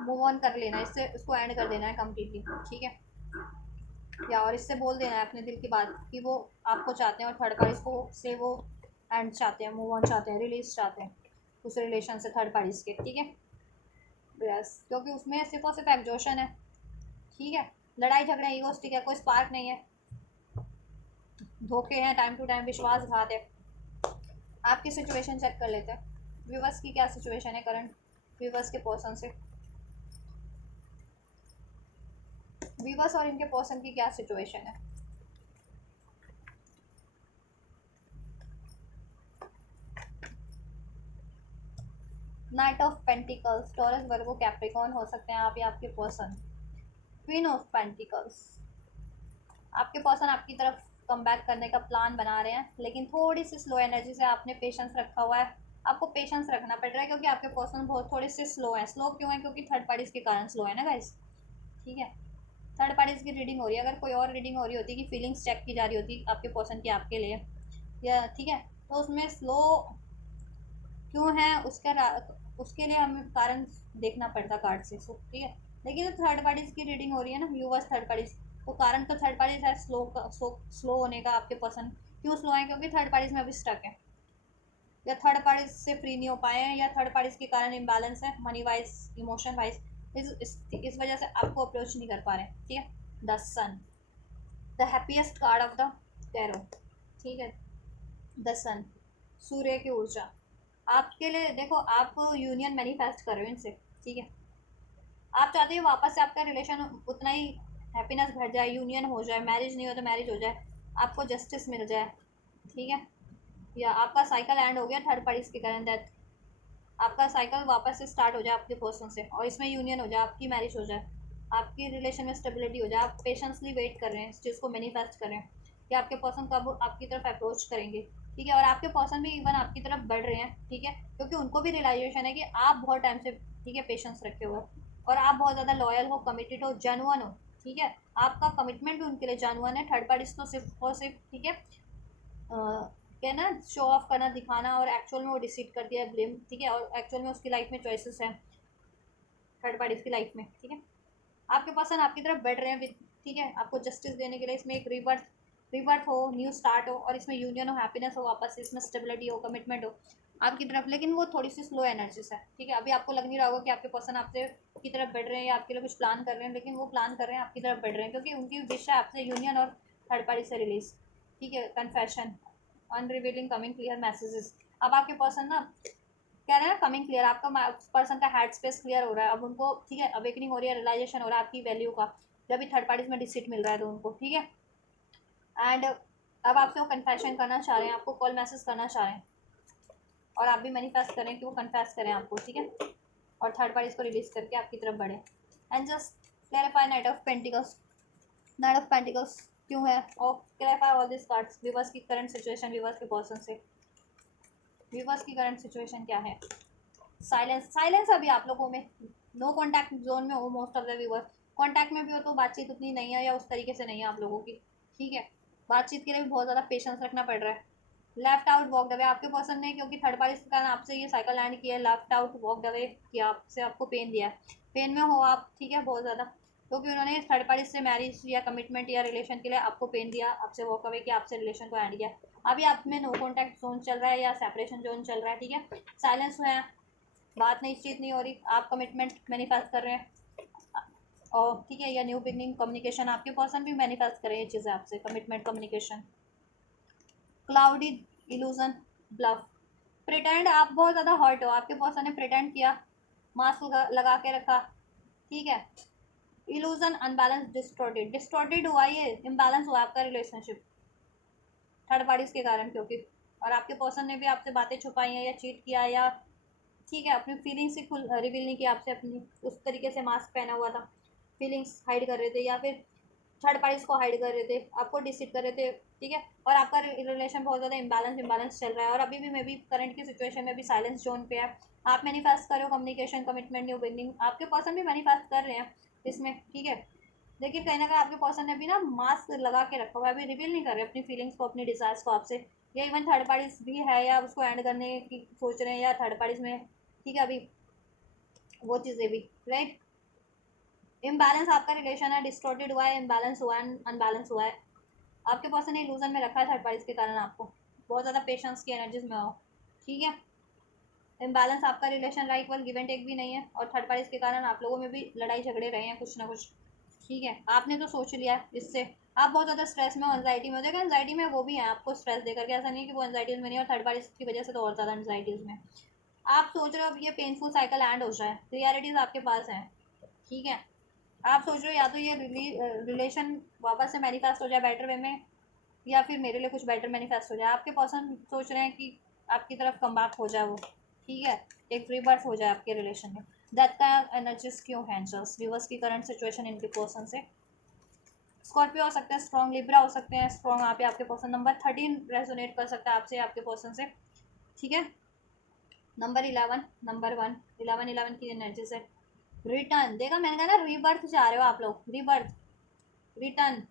मूव ऑन कर लेना है, इससे उसको एंड कर देना है कम्प्लीटली, ठीक है, या और इससे बोल देना है अपने दिल की बात कि वो आपको चाहते हैं, और थर्ड पार्टीज को से वो एंड चाहते हैं, मूव ऑन चाहते हैं, रिलीज चाहते हैं उस रिलेशन से थर्ड पार्टीज के, ठीक है, यस, क्योंकि उसमें सिर्फ और सिर्फ एग्जॉशन है, ठीक है, लड़ाई झगड़े, ईगोस्टिक है, कोई स्पार्क नहीं है, धोखे हैं टाइम टू टाइम, विश्वासघात है। आपकी सिचुएशन चेक कर लेते हैं व्यूवर्स की क्या सिचुएशन है करंट, व्यूवर्स के पर्सन से, व्यूवर्स और इनके पर्सन की क्या सिचुएशन है। Night of pentacles, taurus, Virgo, Capricorn हो सकते हैं आप या आपके पर्सन। क्वीन ऑफ पेंटिकल्स, आपके पर्सन आपकी तरफ कम बैक करने का प्लान बना रहे हैं, लेकिन थोड़ी सी स्लो एनर्जी से आपने पेशेंस रखा हुआ है, आपको पेशेंस रखना पड़ रहा है, क्योंकि आपके पर्सन बहुत थोड़े से स्लो हैं। स्लो क्यों है? क्योंकि थर्ड पार्टीज के कारण स्लो है ना गाइस, ठीक है, थर्ड पार्टीज की रीडिंग हो रही है, अगर कोई और रीडिंग हो रही होती कि फीलिंग्स चेक की जा रही होती आपके पर्सन की आपके लिए, या ठीक है, तो उसमें स्लो क्यों है उसके लिए हमें कारण देखना पड़ता कार्ड से, ठीक है, लेकिन थर्ड पार्टीज की रीडिंग हो रही है ना, व्यूवर्स थर्ड पार्टीज, तो कारण तो थर्ड पार्टीज है स्लो होने का आपके पर्सन। क्यों स्लो है? क्योंकि थर्ड पार्टीज में अभी स्टक है, या थर्ड पार्टीज से फ्री नहीं हो पाए हैं, या थर्ड पार्टीज के कारण इम्बैलेंस है मनी वाइज, इमोशन वाइज। इस वजह से आपको अप्रोच नहीं कर पा रहे हैं। ठीक है। The sun, the happiest card of the tarot. ठीक है। द सन, सूर्य की ऊर्जा आपके लिए। देखो, आप यूनियन मैनिफेस्ट कर रहे हो इनसे। ठीक है। आप चाहते हो वापस से आपका रिलेशन उतना ही हैप्पीनेस बढ़ जाए, यूनियन हो जाए, मैरिज नहीं हो तो मैरिज हो जाए, आपको जस्टिस मिल जाए। ठीक है। या आपका साइकिल एंड हो गया थर्ड पार्टीज के कारण, डेथ, आपका साइकिल वापस से स्टार्ट हो जाए आपके पर्सन से, और इसमें यूनियन हो जाए, आपकी मैरिज हो जाए, आपकी रिलेशन में स्टेबिलिटी हो जाए। आप पेशेंसली वेट कर रहे हैं इस चीज़ को मैनिफेस्ट कर रहे हैं कि आपके पर्सन कब आपकी तरफ अप्रोच करेंगे। ठीक है। और आपके पर्सन भी इवन आपकी तरफ बढ़ रहे हैं। ठीक है। क्योंकि उनको भी रियलाइजेशन है कि आप बहुत टाइम से, ठीक है, पेशेंस रखे हुए और आप बहुत ज़्यादा लॉयल हो, कमिटेड हो, जेन्युइन हो। ठीक है। आपका कमिटमेंट भी उनके लिए जेन्युइन है। थर्ड पार्टीज तो सिर्फ और सिर्फ, ठीक है, क्या ना, शो ऑफ करना, दिखाना, और एक्चुअल में वो डिसीड कर दिया है, ब्लेम। ठीक है। और एक्चुअल में उसकी लाइफ में चॉइसेस हैं थर्ड पार्टीज की लाइफ में। ठीक है। आपके पर्सन आपकी तरफ बैठ रहे हैं विद, ठीक है, आपको जस्टिस देने के लिए। इसमें एक रिबर्थ हो, न्यू स्टार्ट हो, और इसमें यूनियन हो, हैप्पीनेस हो, वापस से इसमें स्टेबिलिटी हो, कमिटमेंट हो आपकी तरफ। लेकिन वो थोड़ी सी स्लो एनर्जीज है। ठीक है। अभी आपको लग नहीं रहा होगा कि आपके पर्सन आपसे की तरफ बैठ रहे हैं या आपके लिए कुछ प्लान कर रहे हैं, लेकिन वो प्लान कर रहे हैं, आपकी तरफ बैठ रहे हैं, क्योंकि उनकी विश है आपसे यूनियन और थर्ड पार्टी से रिलीज। ठीक है। Confession, unrevealing, coming clear messages. अब आपके पर्सन ना कह रहे हैं कमिंग क्लियर, आपका पर्सन का हेड स्पेस क्लियर हो रहा है अब उनको। ठीक है। अवेकनिंग हो रही है, रियलाइजेशन हो रहा है आपकी वैल्यू का, जब भी थर्ड पार्टीज में डिसीट मिल रहा है तो उनको। ठीक है। एंड अब आपसे वो कन्फेशन करना चाह रहे हैं, आपको कॉल मैसेज करना चाह रहे हैं, और आप भी मैनिफेस्ट करें कि वो कन्फेस करें आपको। ठीक है। और थर्ड पार्टीज को रिलीज करके आपकी तरफ बढ़े। And just clarify night of pentacles. Night of pentacles क्यों है? और clarify all this cards. Viewers की करंट सिचुएशन, व्यूअर्स के पर्सन से व्यूअर्स की करंट सिचुएशन क्या है? साइलेंस, साइलेंस अभी आप लोगों में, नो कॉन्टैक्ट जोन में हो most of the viewer. Contact में भी हो तो बातचीत उतनी नहीं है, या उस तरीके से नहीं है आप लोगों की। ठीक है। बातचीत के लिए भी बहुत ज़्यादा पेशेंस रखना पड़ रहा है। लेफ्ट आउट, वॉक अवे आपके पर्सन ने, क्योंकि थर्ड पार्टी के कारण आपसे ये साइकिल लैंड किया है, लेफ्ट आउट, वॉक अवे किया आपसे, आपको पेन दिया है, पेन में हो आप। ठीक है। बहुत ज़्यादा, क्योंकि उन्होंने थर्ड पार्टी से मैरिज या कमिटमेंट या रिलेशन के लिए आपको पेन दिया, आपसे वॉक अवे किया, आपसे रिलेशन को एंड किया। अभी आप में नो कॉन्टैक्ट जोन चल रहा है या सेपरेशन जोन चल रहा है। ठीक है। साइलेंस में है, बात नहीं, चीत नहीं हो रही, आप कमिटमेंट मैनिफेस्ट कर रहे हैं, और ठीक है, या न्यू बिगनिंग, कम्युनिकेशन, आपके पर्सन भी मैनिफेस्ट कर रहे हैं ये चीज़ें आपसे, commitment, communication. Cloudy, illusion, bluff, pretend, आप बहुत ज़्यादा हर्ट हो, आपके पर्सन ने प्रिटेंड किया, मास्क लगा के रखा। ठीक है। इल्यूजन, अनबैलेंस, डिस्टॉर्टेड, डिस्टॉर्टेड हुआ, ये इम्बैलेंस हुआ आपका रिलेशनशिप थर्ड पार्टीज के कारण, क्योंकि और आपके पर्सन ने भी आपसे बातें छुपाई हैं या चीट किया, या ठीक है, अपनी फीलिंग्स ही खुल रिवील नहीं किया आपसे, अपनी उस तरीके से मास्क पहना हुआ था, फीलिंग्स हाइड कर रहे थे, या फिर थर्ड पार्टीज को हाइड कर रहे थे, आपको डिसीट कर रहे थे। ठीक है। और आपका रिलेशन बहुत ज़्यादा इम्बैलेंस चल रहा है, और अभी भी मे बी करंट की सिचुएशन में भी साइलेंस जोन पे है। आप मैनिफेस्ट कर रहे हो कम्युनिकेशन, कमिटमेंट, न्यू बिगनिंग, आपके पर्सन भी मैनिफेस्ट कर रहे हैं इसमें। ठीक है। देखिए, कहीं ना कहीं आपके पर्सन ने भी ना मास्क लगा के रखा हुआ है, अभी रिवील नहीं कर रहे अपनी फीलिंग्स को, अपनी डिजायर्स को आपसे, या इवन थर्ड पार्टीज भी है, या उसको एंड करने की सोच रहे हैं, या थर्ड पार्टीज में। ठीक है। अभी वो चीज़ें भी, राइट। इम्बैलेंस आपका रिलेशन है, डिस्टॉर्टेड हुआ है, इम्बैलेंस हुआ है, अनबैलेंस हुआ है, आपके पर्सन ने इल्यूजन में रखा है थर्ड पार्टीज के कारण, आपको बहुत ज़्यादा पेशेंस की एनर्जीज में हो। ठीक है। इम्बैलेंस आपका रिलेशन लाइक वाल गिव एंड टेक भी नहीं है, और थर्ड पार्टीज के कारण आप लोगों में भी लड़ाई झगड़े रहे हैं कुछ ना कुछ। ठीक है। आपने तो सोच लिया इससे, आप बहुत ज़्यादा स्ट्रेस में हो, एंजाइटी में हो। देखो, एंजाइटी में वो भी है आपको स्ट्रेस देकर के, ऐसा नहीं है कि वो एंजाइटीज में नहीं, और थर्ड पार्टीज की वजह से तो और ज़्यादा एंजाइटीज में। आप सोच रहे हो अब ये पेनफुल साइकिल एंड हो जाए, रियलिटीज़ आपके पास हैं। ठीक है। आप सोच रहे हो या तो ये रिलेशन वापस से मैनिफेस्ट हो जाए बेटर वे में, या फिर मेरे लिए कुछ बेटर मैनिफेस्ट हो जाए। आपके पर्सन सोच रहे हैं कि आपकी तरफ कम बैक हो जाए वो। ठीक है। एक रीबर्थ हो जाए आपके रिलेशन में। दैट का एनर्जीज क्यों है एंजल्स? व्यूअर्स की करंट सिचुएशन इनके पर्सन से, स्कॉर्पियो हो सकते हैं स्ट्रॉन्ग, लिब्रा हो सकते हैं स्ट्रॉन्ग, आप आपके पर्सन। नंबर 13 रेजोनेट कर सकता है आपसे, आपके पर्सन से। ठीक है। नंबर 11, नंबर 1, 11 की एनर्जी से रिटर्न, देखा मैंने कहा ना, रीबर्थ चाह रहे हो आप लोग, रीबर्थ, रिटर्न।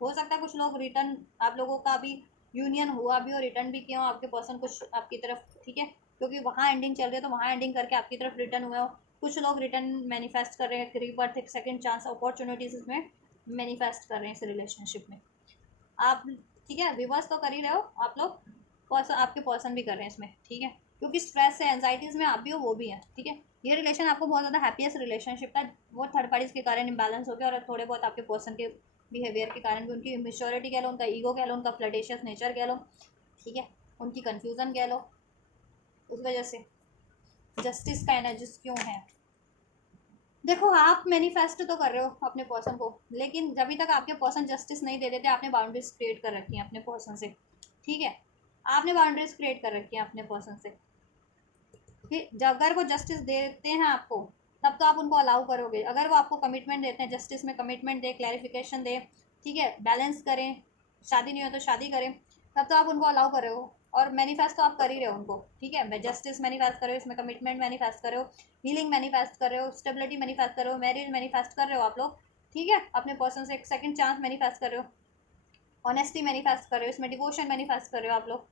हो सकता है कुछ लोग रिटर्न, आप लोगों का भी यूनियन हुआ भी और रिटर्न भी किया हो आपके पर्सन कुछ आपकी तरफ। ठीक है। क्योंकि वहाँ एंडिंग चल रही है, तो वहाँ एंडिंग करके आपकी तरफ रिटर्न हुए हो। कुछ लोग रिटर्न मैनिफेस्ट कर रहे हैं, रीबर्थ, एक सेकंड चांस, अपॉर्चुनिटीज इसमें मैनिफेस्ट कर रहे हैं इस रिलेशनशिप में आप, ठीक है। विवर्स तो कर ही रहे हो आप लोग, पर्सन आपके पर्सन भी कर रहे हैं इसमें, ठीक है, क्योंकि स्ट्रेस से एंजाइटीज में आप भी हो वो भी है, ठीक है। ये रिलेशन आपको बहुत ज़्यादा हैप्पीएस्ट रिलेशनशिप था, वो थर्ड पार्टीज के कारण इम्बैलेंस हो गया और थोड़े बहुत आपके पर्सन के बिहेवियर के कारण भी, उनकी मेच्योरिटी कह लो, उनका ईगो कह लो, उनका फ्लर्टेशियस नेचर कह लो, ठीक है, उनकी कन्फ्यूज़न कह लो, उस वजह से जस्टिस का एनर्जीज क्यों है। देखो आप मैनिफेस्ट तो कर रहे हो अपने पर्सन को, लेकिन जब तक आपके पर्सन जस्टिस नहीं दे देते, आपने बाउंड्रीज क्रिएट कर रखी हैं अपने पर्सन से, ठीक है, आपने बाउंड्रीज क्रिएट कर रखी हैं अपने पर्सन से, फिर जब अगर वो जस्टिस देते हैं आपको, तब तो आप उनको अलाउ करोगे। अगर वो आपको कमिटमेंट देते हैं, जस्टिस में कमिटमेंट दे, क्लैरिफिकेशन दे, ठीक है, बैलेंस करें, शादी नहीं हो तो शादी करें, तब तो आप उनको अलाउ कर रहे हो। और मैनिफेस्ट तो आप कर ही रहे हो उनको, ठीक है, मैं जस्टिस मैनिफेस्ट कर रहे हो, इसमें कमिटमेंट मैनिफेस्ट कर रहे हो, हीलिंग मैनिफेस्ट कर रहे हो, स्टेबिलिटी मैनिफेस्ट कर रहे हो, मैरिज मैनिफेस्ट कर रहे हो आप लोग, ठीक है, अपने पर्सन से एक सेकंड चांस मैनिफेस्ट कर रहे हो, ऑनेस्टी मैनिफेस्ट कर रहे हो, इसमें डिवोशन मैनिफेस्ट कर रहे हो आप लोग,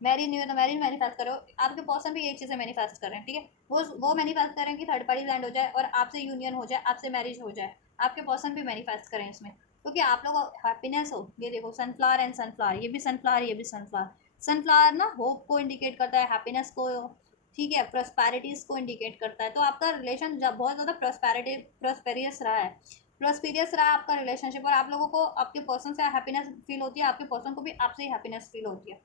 मैरिज नहीं हो तो मैरिज मैनिफेस्ट करो। आपके पर्सन भी यही चीज़ें मैनिफेस्ट कर रहे हैं, ठीक है, वो मैनिफेस्ट करें कि थर्ड पार्टी लैंड हो जाए और आपसे यूनियन हो जाए, आपसे मैरिज हो जाए, आपके पर्सन भी मैनिफेस्ट करें इसमें, क्योंकि आप लोग हैप्पीनेस हो। ये देखो सनफ्लावर एंड सनफ्लावर, ये भी सनफ्लावर, ये भी सनफ्लावर। सनफ्लावर ना होप को इंडिकेट करता है, हैप्पीनेस को, ठीक है, प्रॉस्पेरिटीज को इंडिकेट करता है। तो आपका रिलेशन जब बहुत ज़्यादा प्रॉस्पेरियस रहा है, प्रॉस्पेरियस रहा आपका रिलेशनशिप, और आप लोगों को आपके पर्सन से हैप्पीनेस फील होती है, आपके पर्सन को भी आपसे ही हैप्पीनेस फील होती है,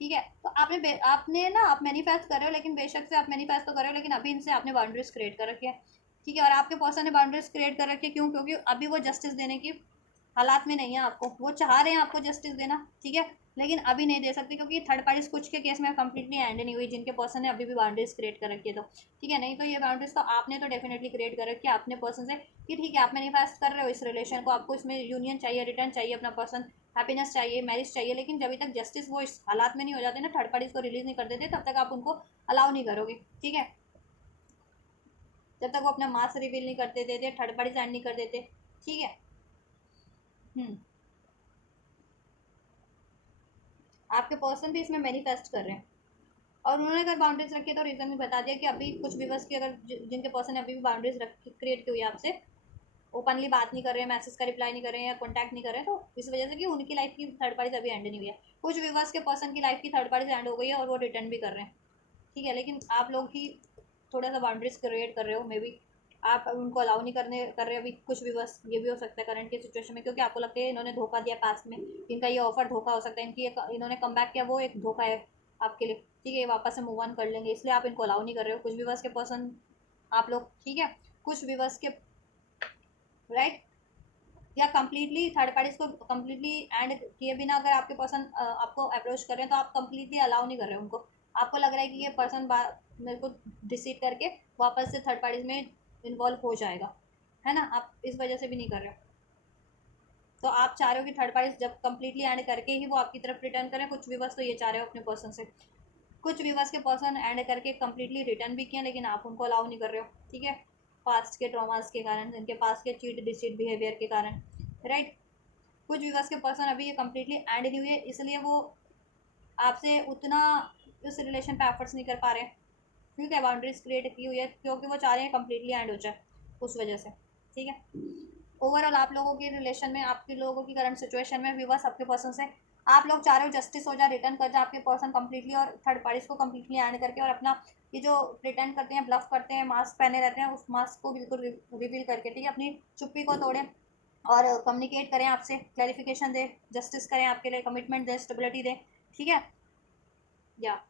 ठीक है। तो आपने ना, आप मैनिफेस्ट कर रहे हो, लेकिन बेशक से आप मैनिफेस्ट तो कर रहे हो, लेकिन अभी इनसे आपने बाउंड्रीज क्रिएट कर रखी है, ठीक है, और आपके पर्सन ने बाउंड्रीज क्रिएट कर रखी है, क्यों? क्योंकि अभी वो जस्टिस देने की हालात में नहीं है आपको, वो चाह रहे हैं आपको जस्टिस देना, ठीक है, लेकिन अभी नहीं दे सकते, क्योंकि थर्ड पार्टीज कुछ के केस में कंप्लीटली एंड नहीं हुई, जिनके पर्सन ने अभी भी बाउंड्रीज क्रिएट कर रखी है, तो ठीक है, नहीं तो ये बाउंड्रीज तो आपने तो डेफिनेटली क्रिएट कर रखी है अपने पर्सन से, कि ठीक है, आप मैनिफेस्ट कर रहे हो इस रिलेशन को, आपको इसमें यूनियन चाहिए, रिटर्न चाहिए, अपना पर्सन हैप्पीनेस चाहिए, मैरिज चाहिए, लेकिन जब तक जस्टिस वो इस हालात में नहीं हो जाते ना, थर्ड पार्टीज को रिलीज नहीं कर देते, तब तक आप उनको अलाउ नहीं करोगे, ठीक है, जब तक वो अपना मास रिवील नहीं करते देते, थर्ड पार्टी एंड नहीं कर देते, ठीक है। आपके पर्सन भी इसमें मैनिफेस्ट कर रहे हैं, और उन्होंने अगर बाउंड्रीज रखी है तो रीज़न भी बता दिया कि अभी कुछ व्यूवर्स की, अगर जिनके पर्सन ने अभी भी बाउंड्रीज रख क्रिएट की हुई है आपसे, ओपनली बात नहीं कर रहे हैं, मैसेज का रिप्लाई नहीं कर रहे हैं, या कॉन्टैक्ट नहीं कर रहे हैं, तो इस वजह से कि उनकी लाइफ की थर्ड पार्टी अभी एंड नहीं हुई है। कुछ व्यूवर्स के पर्सन की लाइफ की थर्ड पार्टी एंड हो गई है और वो रिटर्न भी कर रहे हैं, ठीक है, लेकिन आप लोग ही थोड़ा सा बाउंड्रीज क्रिएट कर रहे हो, मे बी आप उनको अलाउ नहीं कर रहे अभी कुछ भी, बस ये भी हो सकता है करंट की सिचुएशन में, क्योंकि आपको लगता है इन्होंने धोखा दिया पास्ट में, इनका ये ऑफर धोखा हो सकता है, इन्होंने कम बैक किया, वो एक धोखा है आपके लिए, ठीक है, ये वापस से मूव ऑन कर लेंगे, इसलिए आप इनको अलाउ नहीं कर रहे हो कुछ व्यूवर्स के पर्सन आप लोग, ठीक है, कुछ व्यूवर्स के, राइट, या कम्प्लीटली थर्ड पार्टीज को कम्प्लीटली एंड किए बिना अगर आपके पर्सन आपको अप्रोच कर रहे हैं, तो आप कम्प्लीटली अलाउ नहीं कर रहे हो उनको, आपको लग रहा है कि ये पर्सन मेरे को डिसीड करके वापस से थर्ड पार्टीज में इन्वॉल्व हो जाएगा, है ना, आप इस वजह से भी नहीं कर रहे हो। तो आप चाह रहे हो कि थर्ड पार्टीज जब कम्प्लीटली एंड करके ही वो आपकी तरफ रिटर्न करें, कुछ व्यूवर्स तो ये चाह रहे हो अपने पर्सन से, कुछ व्यूवर्स के पर्सन एंड करके कम्प्लीटली रिटर्न भी किए, लेकिन आप उनको अलाउ नहीं कर रहे हो, ठीक है, पास्ट के ट्रॉमास के कारण, इनके पास्ट के चीट डिसीट बिहेवियर के कारण, राइट। कुछ व्यूवर्स के पर्सन अभी ये कम्प्लीटली एंड नहीं हुए, इसलिए वो आपसे उतना उस रिलेशन पे एफर्ट्स नहीं कर पा रहे हैं, ठीक है, बाउंड्रीज क्रिएट की हुई है, क्योंकि वो चाह रहे हैं कम्प्लीटली एंड हो जाए, उस वजह से, ठीक है। ओवरऑल आप लोगों के रिलेशन में, आपके लोगों की करंट सिचुएशन में व्यूवर्स आपके पर्सन से, आप लोग चाह रहे हो जस्टिस हो जाए, रिटर्न कर जाए आपके पर्सन कम्प्लीटली, और थर्ड पार्टीज को कम्प्लीटली एंड करके, और अपना ये जो प्रिटेंड करते हैं, ब्लफ करते हैं, मास्क पहने रहते हैं, उस मास्क को बिल्कुल रिवील करके, ठीक है, अपनी चुप्पी को तोड़ें और कम्युनिकेट करें आपसे, क्लैरिफिकेशन दें, जस्टिस करें आपके लिए, कमिटमेंट दें, स्टेबिलिटी दें, ठीक है, या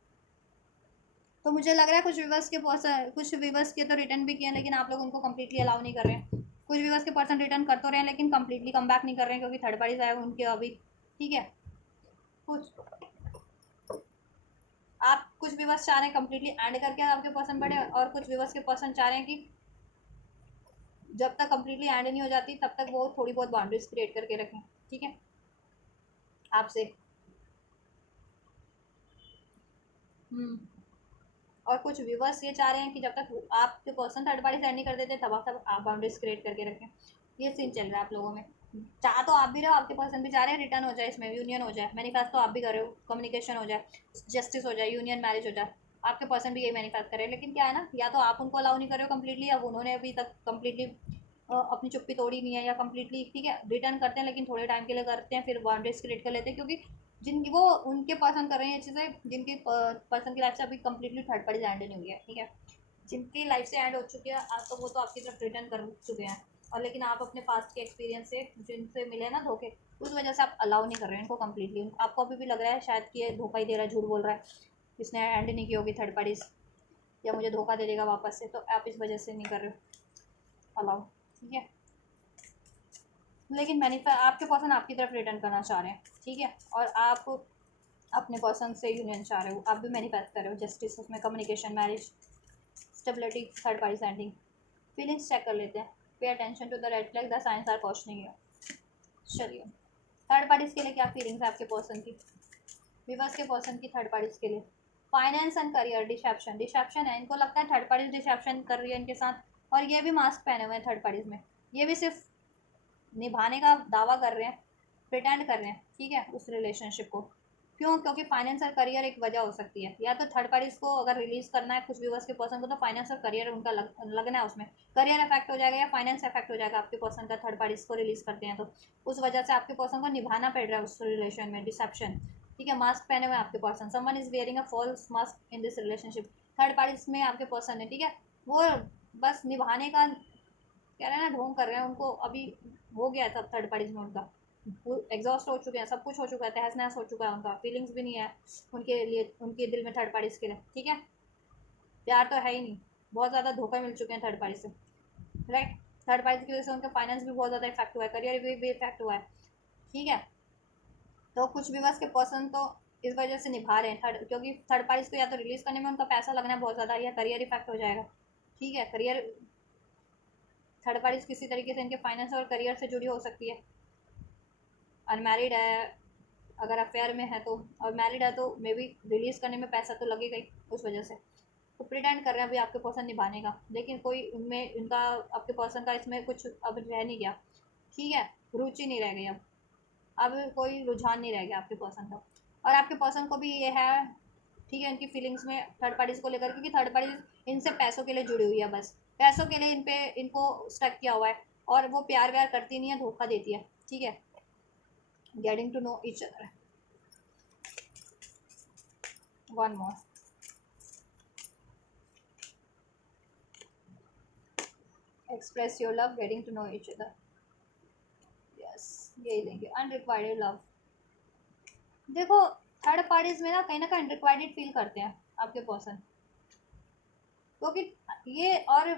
तो मुझे लग रहा है कुछ व्यूवर्स के तो रिटर्न भी किए हैं, लेकिन आप लोग उनको कम्प्लीटली अलाउ नहीं कर रहे हैं। कुछ व्यूवर्स के पर्सन रिटर्न कर तो रहे हैं, लेकिन कम्प्लीटली कम बैक नहीं कर रहे हैं, क्योंकि थर्ड पार्टीज आए उनके अभी, ठीक है। कुछ आप कुछ व्यूवर्स चाह रहे हैं कम्प्लीटली एंड करके आपके पर्सन बढ़े, और कुछ व्यूवर्स के पर्सन चाह रहे हैं कि जब तक कम्प्लीटली एंड नहीं हो जाती, तब तक वो थोड़ी बहुत बाउंड्रीज क्रिएट करके रखें, ठीक है, आपसे। और कुछ व्यूवर्स ये चाह रहे हैं कि जब तक आपके पर्सन थर्ड पार्टी सेंड नहीं कर देते, तब आप बाउंड्रीज क्रिएट करके रखें, ये सीन चल रहा है आप लोगों में। चाह तो आप भी रहे हो, आपके पर्सन भी चाह रहे हैं रिटर्न हो जाए, इसमें यूनियन हो जाए, मैनिफेस्ट तो आप भी कर रहे हो, कम्युनिकेशन हो जाए, जस्टिस हो जाए, यूनियन मैरिज हो जाए, आपके पर्सन भी यही मैनिफेस्ट कर रहे हैं, लेकिन क्या है ना, या तो आप उनको अलाउ नहीं कर रहे हो कम्प्लीटली, अब उन्होंने अभी तक कम्प्लीटली अपनी चुप्पी तोड़ी नहीं है या कम्प्लीटली, ठीक है, रिटर्न करते हैं लेकिन थोड़े टाइम के लिए करते हैं, फिर बाउंड्रीज क्रिएट कर लेते हैं, क्योंकि जिनकी वो उनके पर्सन कर रहे हैं ये चीज़ें जिनकी पर्सन की लाइफ से अभी कम्प्लीटली थर्ड पार्टी एंड नहीं हुई है, ठीक है। जिनकी लाइफ से एंड हो चुकी है तो वो तो आपकी तरफ रिटर्न कर चुके हैं, और लेकिन आप अपने पास्ट के एक्सपीरियंस से जिनसे मिले ना धोखे, उस वजह से आप अलाउ नहीं कर रहे हैं इनको कम्प्लीटली। आपको अभी भी लग रहा है शायद कि ये धोखा ही दे रहा है, झूठ बोल रहा है, इसने एंड नहीं की होगी थर्ड पार्टीज, या मुझे धोखा दे देगा वापस से, तो आप इस वजह से नहीं कर रहे हो अलाउ, ठीक है। लेकिन आपके पर्सन आपकी तरफ रिटर्न करना चाह रहे हैं, ठीक है, और आप अपने पर्सन से यूनियन चाह रहे हो, आप भी मैनिफेस्ट कर रहे हो जस्टिस, उसमें communication, marriage, stability, third party sending. Feelings check कर लेते हैं। Pay attention to the red flag, the science are questioning you. चलिए, थर्ड पार्टीज के लिए क्या फीलिंग्स है आपके पर्सन की, विवर्स के पर्सन की थर्ड पार्टीज के लिए। Finance and career, deception, deception है, इनको लगता है थर्ड पार्टीज डिसेप्शन कर रही है इनके साथ, और ये भी मास्क पहने हुए हैं थर्ड पार्टीज में, ये भी सिर्फ निभाने का दावा कर रहे हैं, प्रिटेंड कर रहे हैं, ठीक है, उस रिलेशनशिप को। क्यों? क्योंकि फाइनेंस और करियर एक वजह हो सकती है, या तो थर्ड पार्टीज को अगर रिलीज करना है कुछ व्यूवर्स के पर्सन को, तो फाइनेंस और करियर उनका लगना है उसमें, करियर इफेक्ट हो जाएगा या फाइनेंस इफेक्ट हो जाएगा आपके पर्सन का, थर्ड पार्टीज को रिलीज करते हैं तो उस वजह से आपके पर्सन को निभाना पड़ रहा है उस रिलेशन में, डिसेप्शन, ठीक है। मास्क पहने हुए आपके person, someone is wearing a false mask in this relationship, third parties में आपके पर्सन है, ठीक है, वो बस निभाने का कह रहे हैं ना, ढोंग कर रहे हैं, उनको अभी हो गया सब थर्ड पार्टीज में, उनका एग्जॉस्ट हो चुके हैं, सब कुछ हो चुका है, तहस नहस हो चुका है उनका, फीलिंग्स भी नहीं है उनके लिए, उनके दिल में थर्ड पार्टीज के लिए, ठीक है, प्यार तो है ही नहीं, बहुत ज़्यादा धोखा मिल चुके हैं थर्ड पार्टी से, राइट। थर्ड पार्टी की वजह से उनका फाइनेंस भी बहुत ज़्यादा इफेक्ट हुआ है, करियर भी इफेक्ट हुआ है, ठीक है। तो कुछ व्यूवर्स के पर्सन तो इस वजह से निभा रहे हैं थर्ड, क्योंकि थर्ड पार्टीज को या तो रिलीज करने में उनका पैसा लगना है बहुत ज़्यादा, या करियर इफेक्ट हो जाएगा, ठीक है। करियर, थर्ड पार्टीज किसी तरीके से इनके फाइनेंस और करियर से जुड़ी हो सकती है, अनमैरिड है, अगर अफेयर में है तो, और मैरिड है तो मे बी रिलीज़ करने में पैसा तो लगेगा ही उस वजह से, तो प्रिटेंड कर रहे हैं अभी आपके पर्सन निभाने का, लेकिन कोई उनमें इनका आपके पर्सन का इसमें कुछ अब रह नहीं गया, ठीक है, रुचि नहीं रह गई अब कोई रुझान नहीं रह गया आपके पर्सन का, और आपके पर्सन को भी ये है, ठीक है, इनकी फीलिंग्स में थर्ड पार्टीज को लेकर, क्योंकि थर्ड पार्टीज इनसे पैसों के लिए जुड़ी हुई है, बस पैसों के लिए इनको स्टक किया हुआ है, और वो प्यार व्यार करती नहीं है, धोखा देती है, ठीक है। Getting to know each other, one more, express your love, getting to know each other, yes, यही लेंगे अनरिक्वायर्ड लव। देखो, थर्ड पार्टीज में ना कहीं अनरिक्वायर्ड फील करते हैं आपके पर्सन, क्योंकि ये, और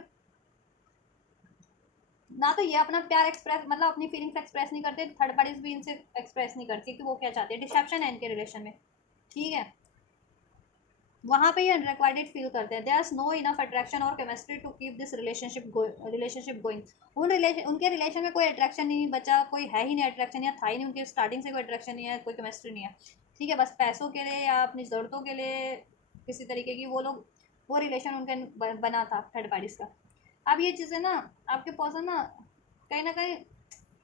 ना तो ये अपना प्यार एक्सप्रेस, मतलब अपनी फीलिंग्स एक्सप्रेस नहीं करते, थर्ड पार्टीज भी इनसे एक्सप्रेस नहीं करती कि वो क्या चाहते हैं, डिसेप्शन है इनके रिलेशन में, ठीक है। वहाँ पे ये अनरिक्वायर्ड फील करते हैं, there is no enough attraction और chemistry to keep this relationship going, उनके रिलेशन में कोई अट्रैक्शन नहीं बचा, कोई है ही नहीं अट्रैक्शन, या था ही नहीं, उनके स्टार्टिंग से कोई अट्रैक्शन नहीं है, कोई केमिस्ट्री नहीं है, ठीक है। बस पैसों के लिए या अपनी ज़रूरतों के लिए किसी तरीके की वो लोग, वो रिलेशन उनका बना था थर्ड पार्टीज का। अब ये चीज़ें ना आपके पर्सन ना कहीं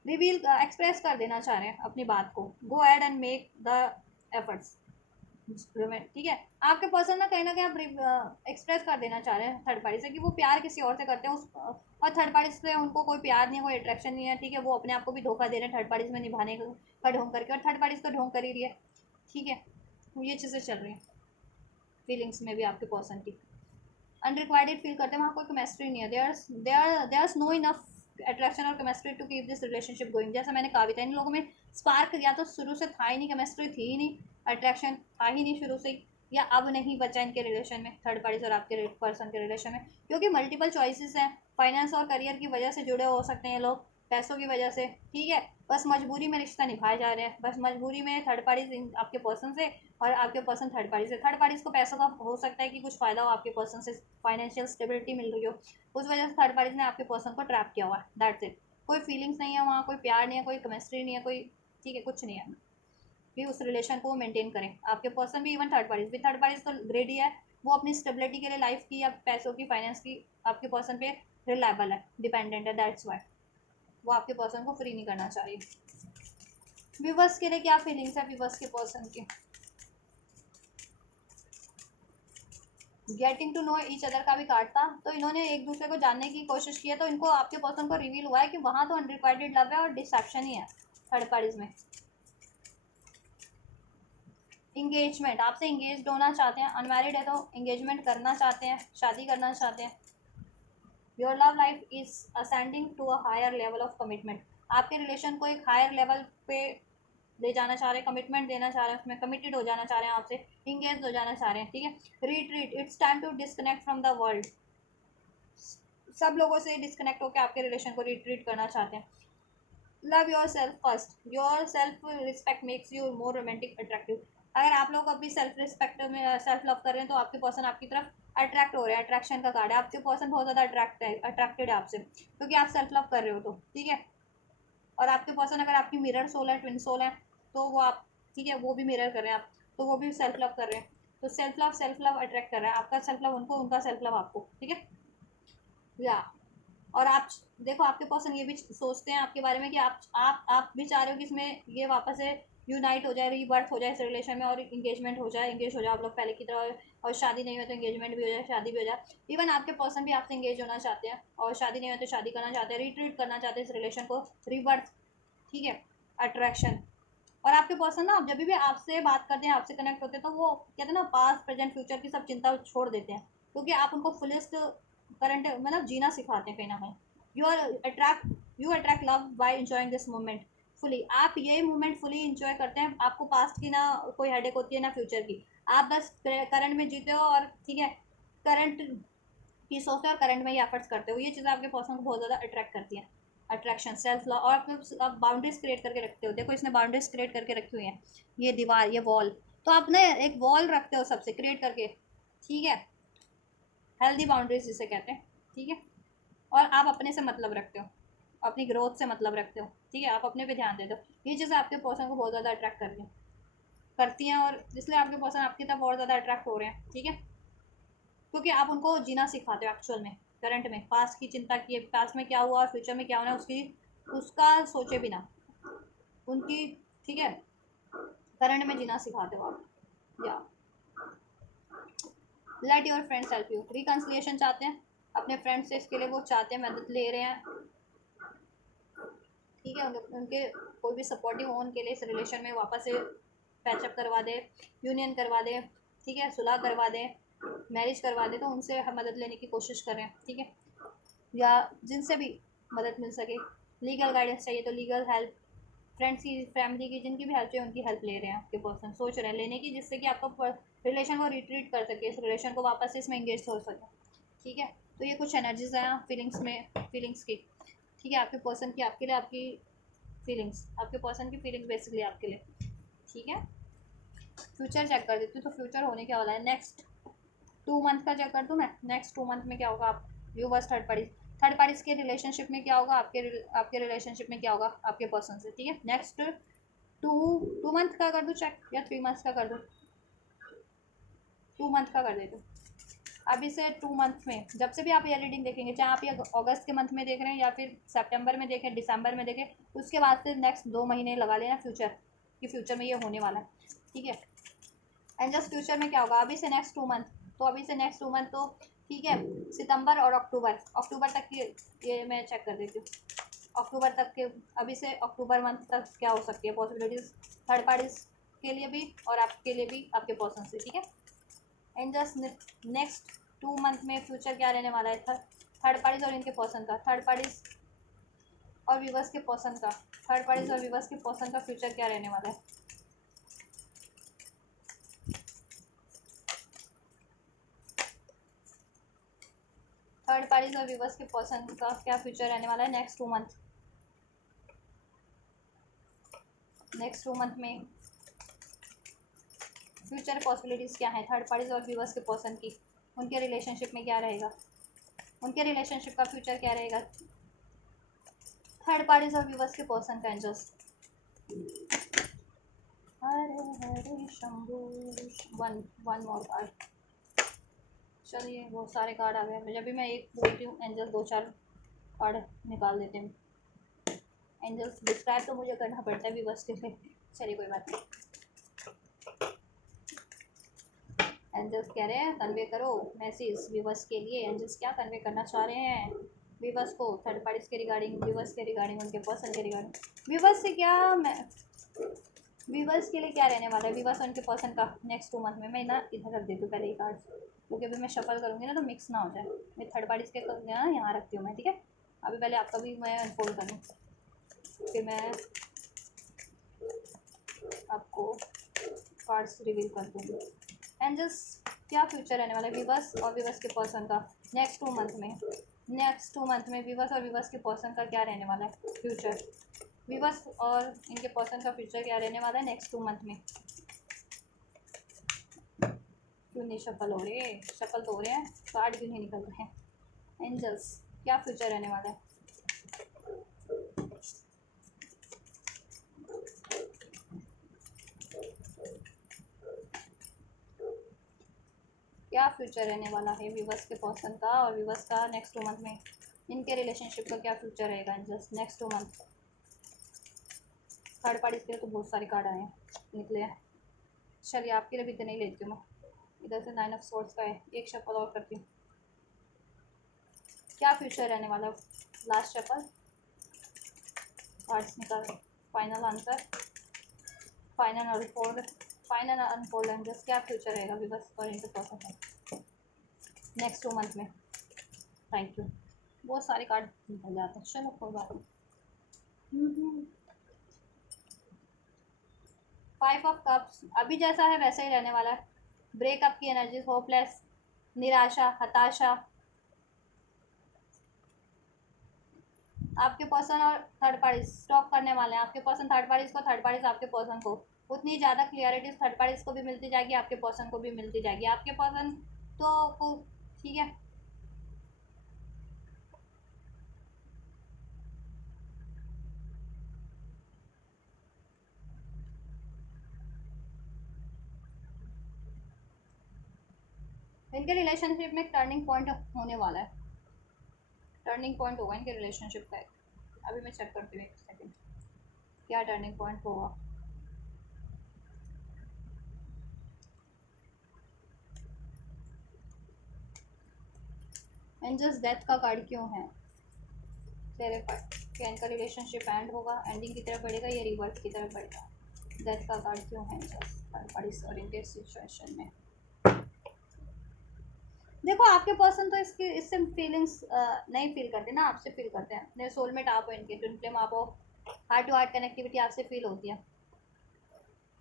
रिवील एक्सप्रेस कर देना चाह रहे हैं अपनी बात को, go ahead and make the efforts, ठीक है। आपके पर्सन ना कहीं आप एक्सप्रेस कर देना चाह रहे हैं थर्ड पार्टी से कि वो प्यार किसी और से करते हैं, उस और थर्ड पार्टी से उनको कोई प्यार नहीं है, कोई अट्रैक्शन नहीं है, ठीक है। वो अपने आप को भी धोखा दे रहे हैं थर्ड पार्टीज में निभाने का ढोंग करके, और थर्ड पार्टीज तो ढोंग कर ही रही है, ठीक है। ये चीज़ें चल रही हैं फीलिंग्स में भी आपके पर्सन की, अनरिक्वायर्ड फील करते हैं, वहाँ कोई केमिस्ट्री नहीं है, देयर नो इनफ अट्रैक्शन और chemistry to keep this relationship going. जैसा मैंने कहा भी था, इन लोगों में स्पार्क या तो शुरू से था ही नहीं, केमिस्ट्री थी ही नहीं, अट्रैक्शन था ही नहीं शुरू से ही, या अब नहीं बचा इनके रिलेशन में, थर्ड पार्टी और आपके पर्सन के रिलेशन में, क्योंकि मल्टीपल चॉइसेस हैं, फाइनेंस और करियर की वजह से जुड़े हो सकते हैं लोग, पैसों की वजह से, ठीक है। बस मजबूरी में रिश्ता निभाए जा रहे हैं, बस मजबूरी में थर्ड पार्टी आपके पर्सन से, और आपके पर्सन थर्ड पार्टी से। थर्ड पार्टीज को पैसों का हो सकता है कि कुछ फ़ायदा हो आपके पर्सन से, फाइनेंशियल स्टेबिलिटी मिल रही हो, उस वजह से थर्ड पार्टीज ने आपके पर्सन को ट्रैप किया हुआ है, दैट्स इट। कोई फीलिंग्स नहीं है वहाँ, कोई प्यार नहीं है, कोई केमिस्ट्री नहीं है, कोई, ठीक है, कुछ नहीं है कि उस रिलेशन को मेंटेन करें आपके पर्सन भी, इवन थर्ड पार्टीज तो ग्रेडी है, वो अपनी स्टेबिलिटी के लिए, लाइफ की या पैसों की, फाइनेंस की, आपके पर्सन पे रिलायबल है, डिपेंडेंट है, दैट्स वाई वो आपके पर्सन को फ्री नहीं करना चाह रही। व्यूवर्स के लिए क्या फीलिंग्स है व्यूवर्स के पर्सन की, getting to know each other का भी कार्ड था, तो इन्होंने एक दूसरे को जानने की कोशिश की है, तो इनको आपके पर्सन को रिवील हुआ है कि वहाँ तो अनरिक्वाइटेड लव है और डिसेप्शन ही है थर्ड पार्टीज में। इंगेजमेंट, आपसे इंगेज होना चाहते हैं, अनमैरिड है तो इंगेजमेंट करना चाहते हैं, शादी करना चाहते हैं। Your love life is ascending to a higher level of commitment, आपके रिलेशन को एक हायर लेवल पे ले जाना चाह रहे हैं, कमिटमेंट देना चाह रहे हैं, उसमें कमिटेड हो जाना चाह रहे हैं, आपसे इंगेज हो जाना चाह रहे हैं। ठीक है, retreat, it's time to disconnect from the world, सब लोगों से डिस्कनेक्ट होकर आपके रिलेशन को रिट्रीट करना चाहते हैं। Love your self first, your self respect makes you more romantic attractive, अगर आप लोग अभी सेल्फ रिस्पेक्ट में सेल्फ लव कर रहे हैं तो आपके पर्सन आपकी तरफ अट्रैक्ट हो रहे हैं, अट्रैक्शन का कार्ड है, आपके पर्सन बहुत ज़्यादा अट्रैक्टेड है आपसे, क्योंकि आप सेल्फ लव कर रहे हो तो ठीक है। और आपके पर्सन अगर आपकी मिरर सोल है, ट्विन सोल है, तो वो आप ठीक है वो भी मिरर कर रहे हैं आप, तो वो भी सेल्फ लव कर रहे हैं, तो सेल्फ लव अट्रैक्ट कर रहा है, आपका सेल्फ लव उनको, उनका सेल्फ लव आपको। ठीक है, या और आप देखो आपके पर्सन ये भी सोचते हैं आपके बारे में कि आप भी चाह रहे हो कि इसमें ये वापस से यूनाइट हो जाए, रीबर्थ हो जाए इस रिलेशन में, और इंगेजमेंट हो जाए, इंगेज हो जाए आप लोग पहले की तरह, और शादी नहीं हो तो इंगेजमेंट भी हो जाए, शादी भी हो जाए। इवन आपके पर्सन भी आपसे इंगेज होना चाहते हैं, और शादी नहीं हो तो शादी करना चाहते हैं, रिट्रीट करना चाहते हैं इस रिलेशन को, रीबर्थ। ठीक है, अट्रैक्शन। और आपके पर्सन ना जब भी आपसे बात करते हैं, आपसे कनेक्ट होते हैं, तो वो कहते हैं ना पास्ट प्रेजेंट फ्यूचर की सब चिंता छोड़ देते हैं, क्योंकि आप उनको फुलेस्ट करंट मतलब जीना सिखाते हैं कहीं ना कहीं। You attract love by enjoying this moment fully, आप ये मोमेंट फुली इंजॉय करते हैं, आपको पास्ट की ना कोई हेडेक होती है ना फ्यूचर की, आप बस करंट में जीते हो, और ठीक है करंट की सोचते हो और करंट में ही एफर्ट्स करते हो, ये चीज़ें आपके पर्सन को बहुत ज़्यादा अट्रैक्ट करती हैं। अट्रैक्शन, सेल्फ लव, और आप बाउंड्रीज क्रिएट करके रखते हो, देखो इसने बाउंड्रीज क्रिएट करके रखी हुई हैं, ये दीवार, ये वॉल, तो आप ना एक वॉल रखते हो सबसे क्रिएट करके। ठीक है, हेल्दी बाउंड्रीज जिसे कहते हैं। ठीक है, और आप अपने से मतलब रखते हो, अपनी ग्रोथ से मतलब रखते हो। ठीक है, आप अपने पे ध्यान देते हो, ये चीज़ें आपके पर्सन को बहुत ज़्यादा अट्रैक्ट करती हैं, और इसलिए आपके पर्सन आपकी तरफ और ज़्यादा अट्रैक्ट हो रहे हैं। ठीक है, क्योंकि आप उनको जीना सिखाते हो एक्चुअल में, करंट में, पास्ट की चिंता किए, पास्ट में क्या हुआ और फ्यूचर में क्या होना है उसकी, उसका सोचे बिना उनकी। ठीक है, करंट में जीना सिखाते हो आप। या let your friends help you, reconciliation चाहते हैं अपने फ्रेंड्स से, इसके लिए वो चाहते हैं, मदद ले रहे हैं। ठीक है, उनके कोई भी सपोर्टिव हो उनके लिए इस रिलेशन में वापस से पैचअप करवा दे, यूनियन करवा दे, ठीक है, सुलह करवा दे, मैरिज करवा दे, तो उनसे हम मदद लेने की कोशिश करें। ठीक है, या जिनसे भी मदद मिल सके, लीगल गाइडेंस चाहिए तो लीगल हेल्प, फ्रेंड्स की, फैमिली की, जिनकी भी हेल्प चाहिए उनकी हेल्प ले रहे हैं आपके पर्सन, सोच रहे हैं लेने की, जिससे कि आपका रिलेशन को रिट्रीट कर सके, इस रिलेशन को वापस से इसमें इंगेज हो सके। ठीक है, तो ये कुछ एनर्जीज हैं फीलिंग्स में, फीलिंग्स की। ठीक है, आपके पर्सन की आपके लिए, आपकी फीलिंग्स, आपके पर्सन की फीलिंग्स बेसिकली आपके लिए। ठीक है, फ्यूचर चेक कर देती हूँ, तो फ्यूचर होने क्या वाला है नेक्स्ट 2 मंथ का चेक कर दूँ मैं, नेक्स्ट 2 मंथ में क्या होगा आप व्यूवर्स, थर्ड पार्टीज के रिलेशनशिप में क्या होगा, आपके रिलेशनशिप में क्या होगा आपके पर्सन से। ठीक है, नेक्स्ट टू मंथ का कर दूँ चेक, या 3 मंथ का कर दूँ, 2 मंथ का कर देती हूँ। अभी से 2 मंथ में जब से भी आप ये रीडिंग देखेंगे, चाहे आप ये अगस्त के मंथ में देख रहे हैं या फिर सितंबर में देखें, दिसंबर में देखें, उसके बाद से नेक्स्ट 2 महीने लगा लेना फ्यूचर, कि फ्यूचर में ये होने वाला है। ठीक है, एंड जस्ट फ्यूचर में क्या होगा अभी से नेक्स्ट 2 मंथ, तो अभी से नेक्स्ट 2 मंथ तो ठीक है, सितंबर और अक्टूबर तक की ये मैं चेक कर देती हूँ, अक्टूबर तक के, अभी से अक्टूबर मंथ तक क्या हो सकती है पॉसिबिलिटीज़ थर्ड पार्टीज के लिए भी और आपके लिए भी, आपके पर्सन से। ठीक है, एंड जस्ट नेक्स्ट 2 मंथ में फ्यूचर क्या रहने वाला है थर्ड पार्टीज और इनके पर्सन का, थर्ड पार्टीज और व्यूवर्स के पर्सन का, थर्ड पार्टीज और व्यूवर्स के पर्सन का फ्यूचर क्या रहने वाला है। थर्ड पार्टीज और व्यूवर्स के पर्सन का क्या फ्यूचर रहने वाला है नेक्स्ट 2 मंथ, नेक्स्ट 2 मंथ में फ्यूचर पॉसिबिलिटीज़ क्या है थर्ड पार्टीज और व्यूवर्स के पर्सन की, उनके रिलेशनशिप में क्या रहेगा, उनके रिलेशनशिप का फ्यूचर क्या रहेगा थर्ड पार्टीज और व्यूवर्स के पर्सन का। Angels, Hare Hare Shambhu, one more card. चलिए बहुत सारे कार्ड आ गए, जब भी मैं एक बोलती हूँ एंजल्स 2-4 कार्ड निकाल देते हैं। एंजल्स डिस्क्राइब तो मुझे करना पड़ता है व्यूवर्स के लिए, चलिए कोई बात नहीं। एंजल्स कह रहे हैं कन्वे करो मैसेज व्यूवर्स के लिए। एंजल्स क्या कन्वे करना चाह रहे हैं व्यूवर्स को थर्ड पार्टीज के रिगार्डिंग, व्यूवर्स के रिगार्डिंग, उनके पर्सन के रिगार्डिंग। व्यूवर्स से क्या मैं व्यूवर्स के लिए क्या रहने वाला है, व्यूवर्स और उनके पर्सन का नेक्स्ट 2 मंथ में। मैं ना इधर रख देती हूँ पहले ये कार्ड, क्योंकि अभी मैं शफल करूँगी ना तो मिक्स ना हो जाए। मैं थर्ड पार्टीज के ना यहाँ रखती हूँ मैं, ठीक है। अभी पहले आपका भी मैं अनफोल्ड करूँ, फिर मैं आपको कार्ड्स रिवील कर दूँगी। एंजल्स क्या फ्यूचर रहने वाला है व्यूवर्स और व्यूवर्स के पर्सन का नेक्स्ट 2 मंथ में। नेक्स्ट 2 मंथ में व्यूवर्स और व्यूवर्स के पर्सन का क्या रहने वाला है फ्यूचर। व्यूवर्स और इनके पर्सन का फ्यूचर क्या रहने वाला है नेक्स्ट 2 मंथ में। क्यों नहीं शफल हो रहे, शफल तो हो रहे हैं, कार्ड क्यों नहीं निकल रहे हैं। एंजल्स क्या फ्यूचर रहने वाला है। क्या फ्यूचर रहने वाला है व्यूवर्स के पर्सन का और व्यूवर्स का नेक्स्ट 2 मंथ में। इनके रिलेशनशिप का क्या फ्यूचर रहेगा angels next 2 month. Third parties के लिए तो बहुत सारे कार्ड आए हैं निकले हैं। चलिए आपके लिए भी तो नहीं लेती हूँ मैं। इधर से 9 ऑफ सोर्ड्स का है, एक शफल और करती हूँ। क्या फ्यूचर रहने वाला है लास्ट शफल। कार्ड्स निकाल, final answer, final unfold, final unfold angels क्या फ्यूचर रहेगा व्यूवर्स और इनके पर्सन नेक्स्ट 2 मंथ में। थैंक यू, बहुत सारे कार्ड निकल जाते हैं, चलो कोई बात नहीं। 5 ऑफ कप्स अभी जैसा है वैसे ही रहने वाला है। ब्रेकअप की एनर्जी, होपलेस, निराशा, हताशा। आपके पर्सन और थर्ड पार्टीज स्टॉप करने वाले हैं। आपके पर्सन थर्ड पार्टीज को, थर्ड पार्टीज आपके पर्सन को। उतनी ज़्यादा क्लियरिटी थर्ड पार्टीज को भी मिलती जाएगी, आपके पर्सन को भी मिलती जाएगी। आपके पर्सन तो ठीक है, इनके रिलेशनशिप में एक टर्निंग पॉइंट होने वाला है। टर्निंग पॉइंट होगा इनके रिलेशनशिप का। अभी मैं चेक करती हूँ एक सेकेंड क्या टर्निंग पॉइंट होगा। एंजल्स डेथ का कार्ड क्यों है तेरे पास। क्या इनका रिलेशनशिप एंड होगा, एंडिंग की तरफ बढ़ेगा या रिवर्स की तरफ बढ़ेगा। डेथ का कार्ड क्यों है एंजल्स और इनके सिचुएशन में। देखो आपके पर्सन तो इससे फीलिंग्स नहीं फील करते ना, आपसे फील करते हैं। मेरे सोलमेट आप हो, इनके ट्विन फ्लेम आप हो, हार्ट टू हार्ट कनेक्टिविटी आपसे फील होती है।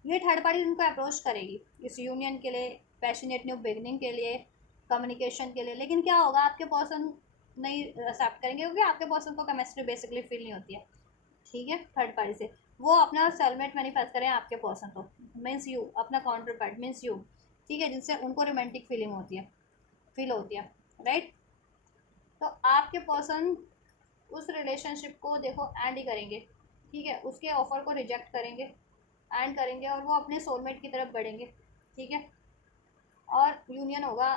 ये थर्ड पार्टी उनको अप्रोच करेगी इस यूनियन के लिए, पैशनेट न्यू बिगनिंग के लिए, कम्युनिकेशन के लिए। लेकिन क्या होगा आपके पर्सन नहीं एक्सेप्ट करेंगे, क्योंकि आपके पर्सन को केमिस्ट्री बेसिकली फील नहीं होती है, ठीक है। थर्ड पार्टी से वो अपना सेलमेट मैनिफेस्ट करें आपके पर्सन को, मीन्स यू, अपना काउंटर पार्ट मीन्स यू, ठीक है, जिनसे उनको रोमांटिक फीलिंग होती है, फील होती है, राइट। तो आपके पर्सन उस रिलेशनशिप को देखो एंड ही करेंगे, ठीक है, उसके ऑफर को रिजेक्ट करेंगे, एंड करेंगे, और वो अपने सोलमेट की तरफ बढ़ेंगे, ठीक है। और यूनियन होगा,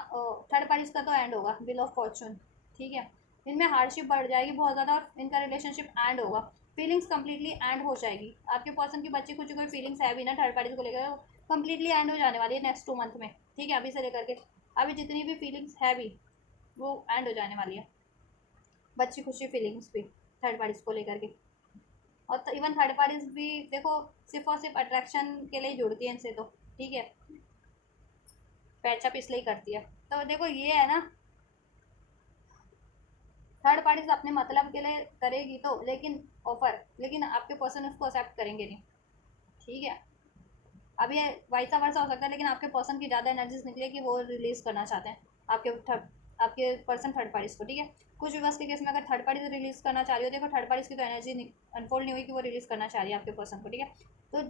थर्ड पार्टीज का तो एंड होगा, व्हील ऑफ फॉर्चून, ठीक है। इनमें हार्डशिप बढ़ जाएगी बहुत ज़्यादा और इनका रिलेशनशिप एंड होगा, फीलिंग्स कंप्लीटली एंड हो जाएगी। आपके पर्सन की बच्चे कुछ कोई फीलिंग्स है भी ना थर्ड पार्टीज को लेकर, कंप्लीटली एंड हो जाने वाली है नेक्स्ट 2 मंथ में, ठीक है। अभी से लेकर के अभी जितनी भी फीलिंग्स है भी वो एंड हो जाने वाली है, बच्ची खुशी फीलिंग्स भी थर्ड पार्टीज को लेकर के। और तो इवन थर्ड पार्टीज भी देखो सिर्फ और सिर्फ अट्रैक्शन के लिए जुड़ती है इनसे, तो ठीक है, पैचअप इसलिए करती है। तो देखो ये है ना, थर्ड पार्टीज अपने मतलब के लिए करेगी तो, लेकिन ऑफर, लेकिन आपके पर्सन उसको एक्सेप्ट करेंगे नहीं, ठीक है। अभी वैसा वर्षा हो सकता है, लेकिन आपके पर्सन की ज़्यादा एनर्जीज निकले कि वो रिलीज करना चाहते हैं आपके पर्सन थर्ड पार्टीज को, ठीक है। कुछ व्यूअर्स के केस में अगर थर्ड पार्टीज रिलीज करना चाह रही हो, देखो थर्ड पार्टीज की तो एनर्जी अनफोल्ड नहीं हुई कि वो रिलीज करना चाह रही है आपके पर्सन को, ठीक है। तो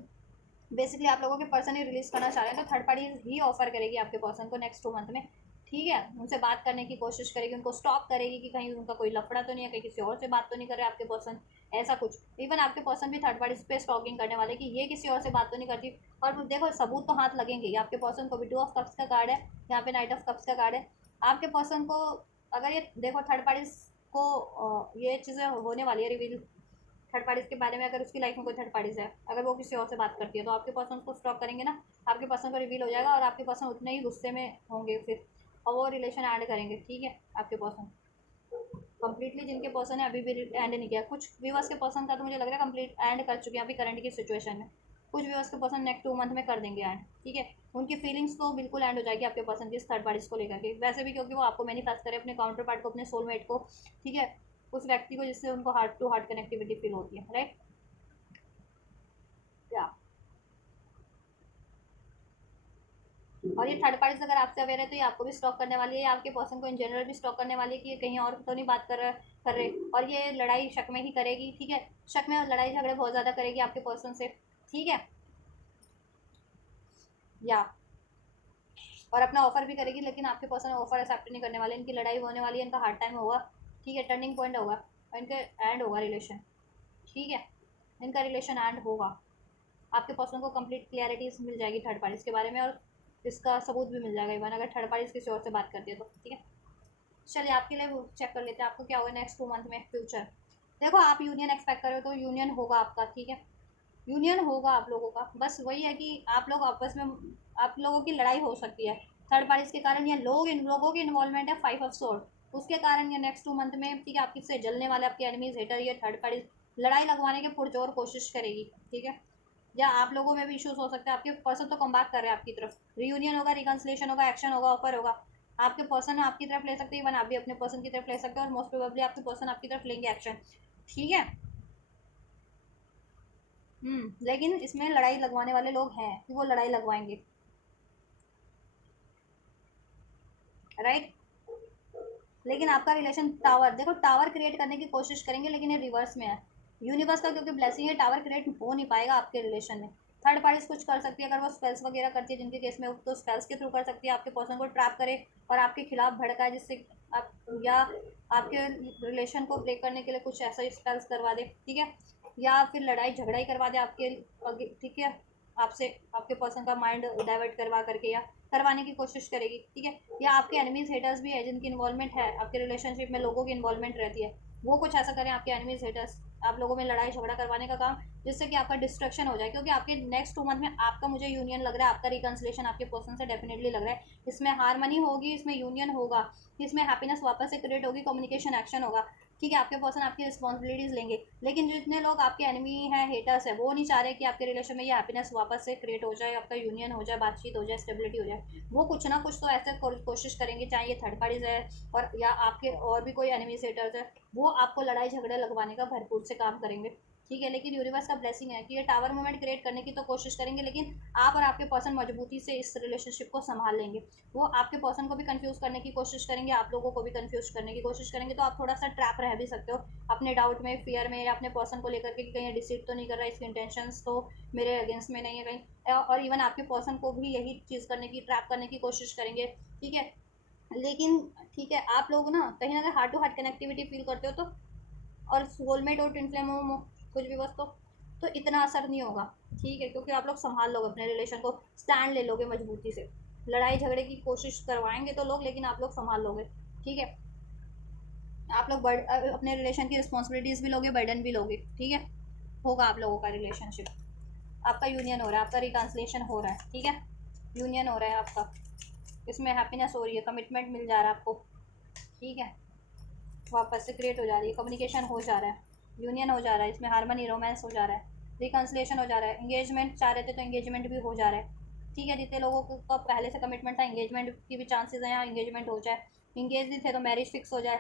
बेसिकली आप लोगों के पर्सन ही रिलीज करना चाह रहे हैं, तो थर्ड पार्टी ही ऑफर करेगी आपके पर्सन को नेक्स्ट 2 मंथ में, ठीक है। उनसे बात करने की कोशिश करेगी, उनको स्टॉप करेगी कि कहीं उनका कोई लफड़ा तो नहीं है, कहीं किसी और से बात तो नहीं कर रहे आपके पर्सन, ऐसा कुछ। इवन आपके पर्सन भी थर्ड पार्टी पे स्टॉकिंग करने वाले कि ये किसी और से बात तो नहीं करती। और देखो सबूत तो हाथ लगेंगे ही, आपके पर्सन को भी 2 ऑफ कप्स का कार्ड है, यहाँ पे नाइट ऑफ कप्स का कार्ड है। आपके पर्सन को अगर ये देखो थर्ड पार्टी को ये चीज़ें होने वाली है रिवील, थर्ड पार्टीज के बारे में, अगर उसकी लाइफ में कोई थर्ड पार्टीज है, अगर वो किसी और से बात करती है, तो आपके पर्सन को स्टॉक करेंगे ना, आपके पर्सन को रिवील हो जाएगा और आपके पर्सन उतने ही गुस्से में होंगे फिर, और वो रिलेशन ऐड करेंगे। ठीक है, आपके पर्सन कंप्लीटली, जिनके पर्सन है अभी भी एंड नहीं किया, कुछ व्यूअर्स के पर्सन का तो मुझे लग रहा है कंप्लीट एंड कर चुके हैं अभी करंट की सिचुएशन में, कुछ व्यूअर्स के पर्सन नेक्स्ट 2 मंथ में कर देंगे एंड। ठीक है, उनकी फीलिंग्स तो बिल्कुल एंड हो जाएगी आपके पर्सन की इस थर्ड पार्टीज को लेकर के, वैसे भी क्योंकि वो आपको मैनिफेस्ट करे, अपने काउंटर पार्ट को, अपने सोलमेट को। ठीक है, उस व्यक्ति को जिससे उनको heart to heart connectivity feel होती है, राइट। या और ये थर्ड पार्टीज अगर आपसे अवेयर है तो ये आपको भी स्टॉक करने वाली है, आपके पर्सन को इन जनरल भी स्टॉक करने वाली है कि ये कहीं और तो नहीं बात कर रहे, और ये लड़ाई शक में ही करेगी। ठीक है, शक में और लड़ाई झगड़े बहुत ज़्यादा करेगी आपके पर्सन से। ठीक है, या और अपना ऑफर भी करेगी, लेकिन आपके पर्सन ऑफर एक्सेप्ट नहीं करने वाले, इनकी लड़ाई होने वाली है, इनका हार्ड टाइम होगा। ठीक है, टर्निंग पॉइंट होगा और इनका एंड होगा रिलेशन। ठीक है, इनका रिलेशन एंड होगा, आपके पर्सन को कंप्लीट क्लियरिटीज मिल जाएगी थर्ड पार्टीज के बारे में, और इसका सबूत भी मिल जाएगा इवन अगर थर्ड पार्टीज किसी और से बात करती है तो। ठीक है, चलिए आपके लिए चेक कर लेते हैं आपको क्या होगा नेक्स्ट 2 मंथ में फ्यूचर। देखो, आप यूनियन एक्सपेक्ट कर रहे हो तो यूनियन होगा आपका। ठीक है, यूनियन होगा आप लोगों का, बस वही है कि आप लोग आपस में, आप लोगों की लड़ाई हो सकती है थर्ड पार्टीज के कारण, या इन लोगों की इन्वॉल्वमेंट है 5 ऑफ सोर्ड, उसके कारण ये नेक्स्ट 2 मंथ में। ठीक है, आपकी से जलने वाले आपके एनिमीज हेटर, ये थर्ड पार्टीज लड़ाई लगवाने के पुरजोर कोशिश करेगी। ठीक है, या आप लोगों में भी इश्यूज हो सकते हैं, आपके पर्सन तो कम बात कर रहे हैं आपकी तरफ, रियूनियन होगा, रिकन्सिलेशन होगा, एक्शन होगा, ऑफर होगा, आपके पर्सन आपकी तरफ ले सकते हैं, इवन आप भी अपने पर्सन की तरफ ले सकते हैं, और मोस्ट प्रोबेबली आपके पर्सन आपकी तरफ लेंगे एक्शन। ठीक है, लेकिन इसमें लड़ाई लगवाने वाले लोग हैं कि वो लड़ाई लगवाएंगे, राइट। लेकिन आपका रिलेशन टावर, देखो टावर क्रिएट करने की कोशिश करेंगे, लेकिन ये रिवर्स में है, यूनिवर्स का क्योंकि ब्लेसिंग है, टावर क्रिएट हो नहीं पाएगा आपके रिलेशन में। थर्ड पार्टीज कुछ कर सकती है, अगर वो स्पेल्स वगैरह करती है जिनके केस में, तो स्पेल्स के थ्रू कर सकती है, आपके पर्सन को ट्रैप करे और आपके खिलाफ भड़काए, जिससे आप, या आपके रिलेशन को ब्रेक करने के लिए कुछ ऐसा स्पेल्स करवा दे। ठीक है, या फिर लड़ाई झगड़ा ही करवा दे आपके। ठीक है, आपसे आपके पर्सन का माइंड डाइवर्ट करवा करके या करवाने की कोशिश करेगी। ठीक है, या आपके एनिमीज हेटर्स भी है जिनकी इन्वॉल्वमेंट है आपके रिलेशनशिप में, लोगों की इन्वॉल्वमेंट रहती है, वो कुछ ऐसा करें आपके एनिमीज हेटर्स आप लोगों में लड़ाई झगड़ा करवाने का काम, जिससे कि आपका डिस्ट्रक्शन हो जाए, क्योंकि आपके नेक्स्ट 2 मंथ में आपका, मुझे यूनियन लग रहा है, आपका रिकन्सिलेशन आपके पर्सन से डेफिनेटली लग रहा है, इसमें हारमनी होगी, इसमें यूनियन होगा, इसमें हैप्पीनेस वापस से क्रिएट होगी, कम्युनिकेशन एक्शन होगा। ठीक है, आपके पर्सन आपकी रिस्पॉन्सिबिलिटीज लेंगे, लेकिन जितने लोग आपके एनिमी हैं, हेटर्स है, वो नहीं चाह रहे कि आपके रिलेशन में ये हैप्पीनेस वापस से क्रिएट हो जाए, आपका यूनियन हो जाए, बातचीत हो जाए, स्टेबिलिटी हो जाए। वो कुछ ना कुछ तो ऐसे कोशिश करेंगे, चाहे ये थर्ड पार्टीज है और या आपके और भी कोई एनिमी हेटर्स है, वो आपको लड़ाई झगड़े लगवाने का भरपूर से काम करेंगे। ठीक है, लेकिन यूनिवर्स का ब्लेसिंग है कि ये टावर मूवमेंट क्रिएट करने की तो कोशिश करेंगे, लेकिन आप और आपके पर्सन मजबूती से इस रिलेशनशिप को संभाल लेंगे। वो आपके पर्सन को भी कंफ्यूज करने की कोशिश करेंगे, आप लोगों को भी कंफ्यूज करने की कोशिश करेंगे, तो आप थोड़ा सा ट्रैप रह भी सकते हो अपने डाउट में, फियर में, या अपने पर्सन को लेकर के कि कहीं डिसीट तो नहीं कर रहा है, इसकी इंटेंशंस तो मेरे अगेंस्ट में नहीं है कहीं, और इवन आपके पर्सन को भी यही चीज़ करने की, ट्रैप करने की कोशिश करेंगे। ठीक है, लेकिन ठीक है, आप लोग ना कहीं ना कहीं heart to heart connectivity feel करते हो, तो और सोलमेट और ट्विन फ्लेम हो कुछ भी बस, तो इतना असर नहीं होगा। ठीक है, क्योंकि आप लोग संभाल लोगे अपने रिलेशन को, स्टैंड ले लोगे मजबूती से, लड़ाई झगड़े की कोशिश करवाएंगे तो लोग, लेकिन आप लोग संभाल लोगे। ठीक है, आप लोग अपने रिलेशन की रिस्पॉन्सिबिलिटीज़ भी लोगे, बर्डन भी लोगे। ठीक है, होगा आप लोगों का रिलेशनशिप, आपका यूनियन हो रहा है, आपका रिकन्सिलेशन हो रहा है। ठीक है, यूनियन हो रहा है आपका, इसमें हैप्पीनेस हो रही है, कमिटमेंट मिल जा रहा है आपको। ठीक है, वापस से क्रिएट हो जा रही है, कम्युनिकेशन हो जा रहा है, यूनियन हो जा रहा है, इसमें हार्मनी रोमांस हो जा रहा है, रिकन्सिलेशन हो जा रहा है, एंगेजमेंट चाह रहे थे तो एंगेजमेंट भी हो जा रहा है। ठीक है, जितने लोगों को पहले से कमिटमेंट था, एंगेजमेंट की भी चांसेस हैं, यहाँ एंगेजमेंट हो जाए, इंगेज नहीं थे तो मैरिज फिक्स हो जाए।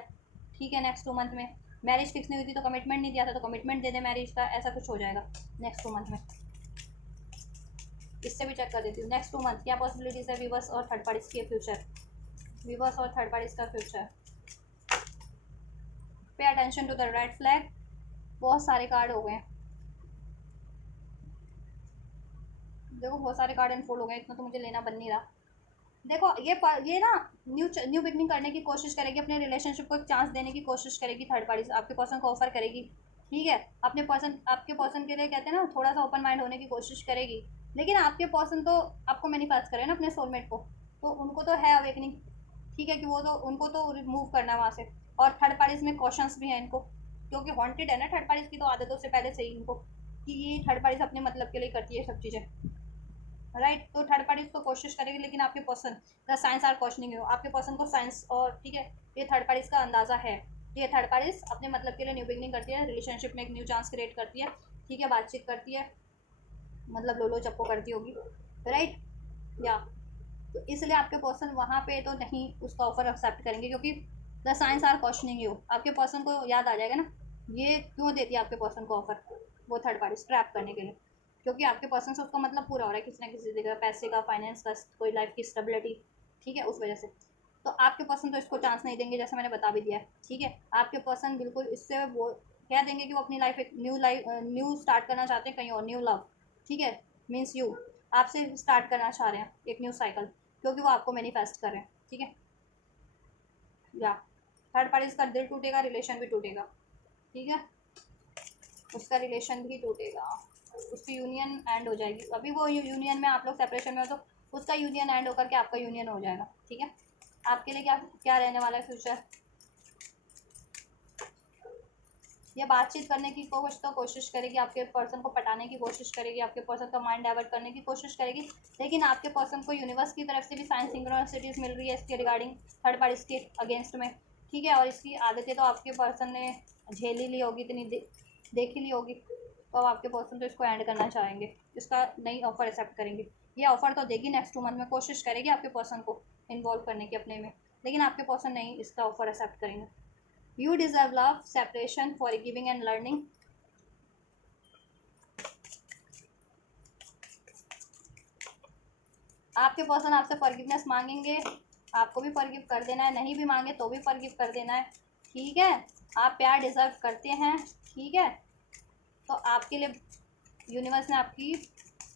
ठीक है, नेक्स्ट 2 मंथ में मैरिज फिक्स नहीं हुई थी तो कमिटमेंट नहीं दिया था, तो कमिटमेंट दे दे मैरिज का, ऐसा कुछ हो जाएगा नेक्स्ट 2 मंथ में। इससे भी चेक कर देती हूँ नेक्स्ट 2 मंथ क्या पॉसिबिलिटीज़ है वीवर्स और थर्ड पार्टीज के फ्यूचर, वीवर्स और थर्ड पार्टीज का future. Pay attention to the red flag, बहुत सारे कार्ड हो गए, देखो बहुत सारे कार्ड अनफोल्ड हो गए, इतना तो मुझे लेना बन नहीं रहा। देखो ये ना न्यू बिगनिंग करने की कोशिश करेगी, अपने रिलेशनशिप को एक चांस देने की कोशिश करेगी थर्ड पार्टी, आपके पर्सन को ऑफर करेगी। ठीक है, आपके पर्सन के लिए कहते हैं ना, थोड़ा सा ओपन माइंड होने की कोशिश करेगी, लेकिन आपके पर्सन तो आपको मैनिफेस्ट करे ना अपने सोलमेट को, तो उनको तो है अवेकनिंग। ठीक है, कि वो तो उनको तो रिमूव करना है वहाँ से, और थर्ड पार्टीज में कॉशंस भी हैं इनको, क्योंकि हॉन्टेड है ना थर्ड पार्टीज की, तो आदतों से पहले से ही इनको कि ये थर्ड पार्टीज अपने मतलब के लिए करती है सब चीज़ें, राइट। तो थर्ड पार्टीज तो कोशिश करेगी, लेकिन आपके person the science are questioning you, आपके पर्सन को साइंस और ठीक है ये थर्ड पार्टीज का अंदाजा है। ये थर्ड पार्टीज अपने मतलब के लिए न्यू बिगनिंग करती है, रिलेशनशिप में एक न्यू चांस क्रिएट करती है, ठीक है, बातचीत करती है, मतलब लोलो चप्पो करती होगी, राइट या। तो इसलिए आपके पर्सन वहाँ पे तो नहीं उसका ऑफर एक्सेप्ट करेंगे, क्योंकि the science are questioning you, आपके पर्सन को याद आ जाएगा ना ये क्यों देती है आपके पर्सन को ऑफर, वो थर्ड पार्टी स्ट्रैप करने के लिए, क्योंकि आपके पर्सन से उसका मतलब पूरा हो रहा है किसी ना किसी जगह, पैसे का, फाइनेंस का, कोई लाइफ की स्टेबिलिटी, ठीक है, उस वजह से। तो आपके पर्सन तो इसको चांस नहीं देंगे, जैसे मैंने बता भी दिया है, ठीक है। आपके पर्सन बिल्कुल इससे वो कह देंगे कि वो अपनी लाइफ एक न्यू स्टार्ट करना चाहते हैं कहीं और, न्यू लव, ठीक है, मीन्स यू आपसे स्टार्ट करना चाह रहे हैं एक न्यू साइकिल, क्योंकि वो आपको मैनिफेस्ट कर रहे हैं, ठीक है या। थर्ड पार्टी का दिल टूटेगा, रिलेशन भी टूटेगा, ठीक है, उसका रिलेशन भी टूटेगा, उसकी यूनियन एंड हो जाएगी। अभी वो यूनियन में आप लोग सेपरेशन में हो, तो उसका यूनियन एंड होकर के आपका यूनियन हो जाएगा, ठीक है। आपके लिए क्या क्या रहने वाला है फ्यूचर, ये बातचीत करने की कोशिश करेगी, आपके पर्सन को पटाने की कोशिश करेगी, आपके पर्सन का माइंड डाइवर्ट करने की कोशिश करेगी, लेकिन आपके पर्सन को यूनिवर्स की तरफ से भी साइंस सिंक्रोनिसिटीज मिल रही है इसके रिगार्डिंग थर्ड पार्टी के अगेंस्ट में, ठीक है। और इसकी आदतें तो आपके पर्सन ने झेल ही ली होगी, इतनी देख ही ली होगी, तो अब आपके पर्सन तो इसको एंड करना चाहेंगे, इसका नई ऑफर एक्सेप्ट करेंगे। ये ऑफर तो देगी नेक्स्ट 2 मंथ में, कोशिश करेगी आपके पर्सन को इन्वॉल्व करने की अपने में, लेकिन आपके पर्सन नहीं इसका ऑफर एक्सेप्ट करेंगे। You deserve love, separation, forgiving and learning. आपके पर्सन आपसे फॉरगिवनेस मांगेंगे, आपको भी फॉरगिव कर देना है, नहीं भी मांगे तो भी फॉरगिव कर देना है, ठीक है। आप प्यार डिजर्व करते हैं, ठीक है। तो आपके लिए यूनिवर्स ने आपकी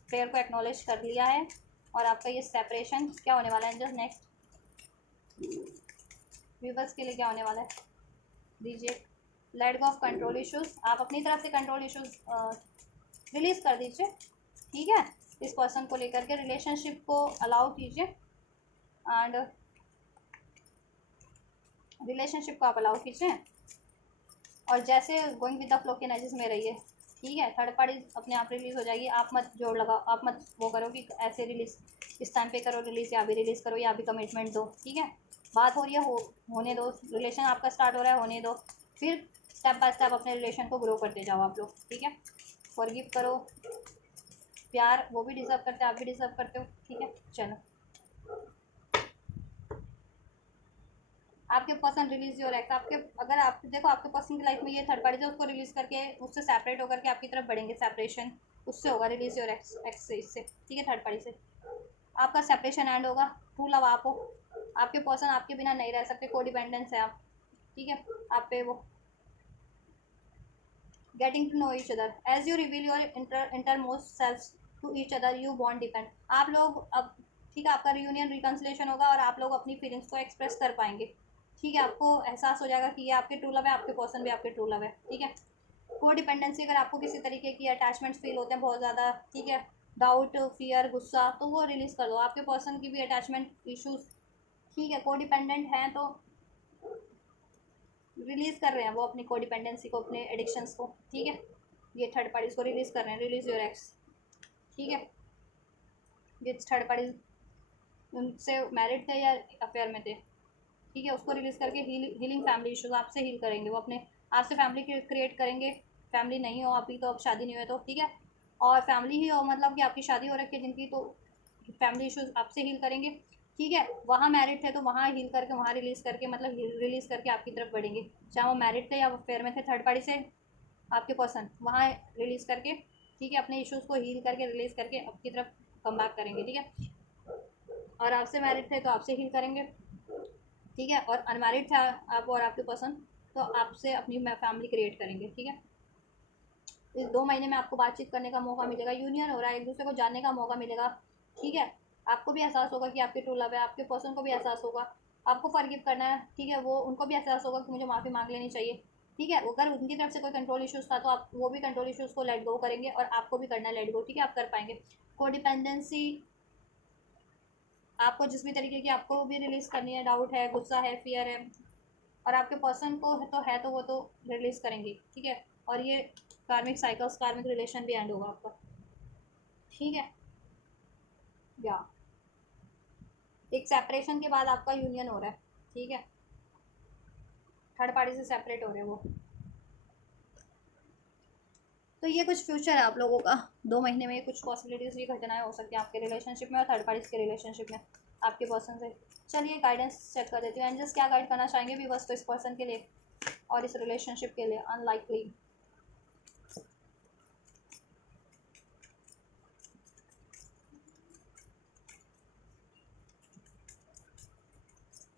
प्रेयर को एक्नॉलेज कर लिया है, और आपका ये सेपरेशन क्या होने वाला है, जस्ट नेक्स्ट व्यूवर्स के लिए क्या होने वाला है दीजिए। Let go of control issues, आप अपनी तरफ से कंट्रोल इश्यूज रिलीज कर दीजिए, ठीक है। इस पर्सन को लेकर के रिलेशनशिप को अलाउ कीजिए, एंड रिलेशनशिप को आप अलाउ कीजिए, और जैसे गोइंग विद द फ्लो के एनर्जीज में रहिए, ठीक है। थर्ड पार्टी अपने आप रिलीज हो जाएगी, आप मत जोड़ लगाओ, आप मत वो करो कि ऐसे रिलीज इस टाइम पे करो रिलीज, या भी रिलीज करो, या भी कमिटमेंट दो, ठीक है। बात हो रही है होने दो, रिलेशन आपका स्टार्ट हो रहा है होने दो, फिर स्टेप बाय स्टेप अपने रिलेशन को ग्रो करते जाओ आप लोग, ठीक है। फॉरगिव करो, प्यार वो भी डिजर्व करते हैं, आप भी डिजर्व करते हो, ठीक है। चलो आपके पर्सन रिलीज योर एक्स, आपके अगर आप देखो आपके पर्सन की लाइफ में ये थर्ड पार्टी है, उसको रिलीज करके उससे सेपरेट होकर के आपकी तरफ बढ़ेंगे, सेपरेशन उससे होगा, रिलीज योर एक्स एक्स से, इससे, ठीक है, थर्ड पार्टी से आपका सेपरेशन एंड होगा, ट्रू लव आप हो, आपके पर्सन आपके बिना नहीं रह सकते, को डिपेंडेंस है आप, ठीक है, आप पे वो getting to know each other as you reveal your innermost self to each other you bond depend, आप लोग अब ठीक है आपका रियूनियन रिकन्सिलेशन होगा, और आप लोग अपनी फीलिंग्स को एक्सप्रेस कर पाएंगे, ठीक है। आपको एहसास हो जाएगा कि ये आपके ट्रू लव है, आपके पर्सन भी आपके ट्रू लव है, ठीक है। को डिपेंडेंसी, अगर आपको किसी तरीके की अटैचमेंट्स फील होते हैं बहुत ज़्यादा, ठीक है, डाउट, फियर, गुस्सा, तो वो रिलीज़ कर दो, आपके पर्सन की भी अटैचमेंट इश्यूज, ठीक है, को डिपेंडेंट हैं तो रिलीज़ कर रहे हैं वो अपनी को डिपेंडेंसी को, अपने एडिक्शंस को, ठीक है। ये थर्ड पार्टीज को रिलीज़ कर रहे हैं, रिलीज योर एक्स, ठीक है। ये थर्ड पार्टीज उनसे मैरिड थे या अफेयर में थे, ठीक है, उसको रिलीज़ करके हीलिंग फैमिली इश्यूज आपसे हील करेंगे, वो अपने आपसे फैमिली क्रिएट करेंगे, फैमिली नहीं हो अभी तो, अब शादी नहीं हुई तो, ठीक है, और फैमिली ही हो मतलब कि आपकी शादी हो रखी है जिनकी, तो फैमिली इश्यूज आपसे हील करेंगे, ठीक है। वहाँ मैरिड थे तो वहाँ हील करके, वहाँ रिलीज़ करके, मतलब रिलीज़ करके आपकी तरफ बढ़ेंगे, चाहे वो मैरिड थे या अफेयर में थे, थर्ड पार्टी से आपके पर्सन वहाँ रिलीज़ करके, ठीक है, अपने इश्यूज़ को हील करके रिलीज़ करके आपकी तरफ कम बैक करेंगे, ठीक है। और आपसे मैरिड थे तो आपसे हील करेंगे, ठीक है, और अनमैरिड था आप और आपके पर्सन तो आपसे अपनी फैमिली क्रिएट करेंगे, ठीक है। इस 2 महीने में आपको बातचीत करने का मौका मिलेगा, यूनियन हो रहा है, एक दूसरे को जानने का मौका मिलेगा, ठीक है। आपको भी एहसास होगा कि आपके ट्रू लव है, आपके पर्सन को भी एहसास होगा, आपको फॉरगिव करना है, ठीक है, वो उनको भी एहसास होगा कि मुझे माफ़ी मांग लेनी चाहिए, ठीक है। अगर उनकी तरफ से कोई कंट्रोल इश्यूज़ था तो आप वो भी कंट्रोल इश्यूज़ को लेट गो करेंगे, और आपको भी करना है लेट गो, ठीक है, आप कर पाएंगे। को डिपेंडेंसी आपको जिस भी तरीके की आपको भी रिलीज़ करनी है, डाउट है, गुस्सा है, फियर है, और आपके पर्सन को तो वो तो रिलीज़ करेंगे, ठीक है। और ये कार्मिक साइकिल्स, कार्मिक रिलेशन भी एंड होगा आपका, ठीक है। या एक सेपरेशन के बाद आपका यूनियन हो रहा है, ठीक है। थर्ड पार्टी से सेपरेट हो रहे हैं वो। तो ये कुछ फ्यूचर है आप लोगों का 2 महीने में, कुछ पॉसिबिलिटीज़, ये घटनाएं हो सकती हैं आपके रिलेशनशिप में और थर्ड पार्टीज के रिलेशनशिप में आपके पर्सन से। चलिए गाइडेंस चेक कर देती हूँ। एंजल्स क्या गाइड करना चाहेंगे भी बस तो इस पर्सन के लिए और इस रिलेशनशिप के लिए। अनलाइकली,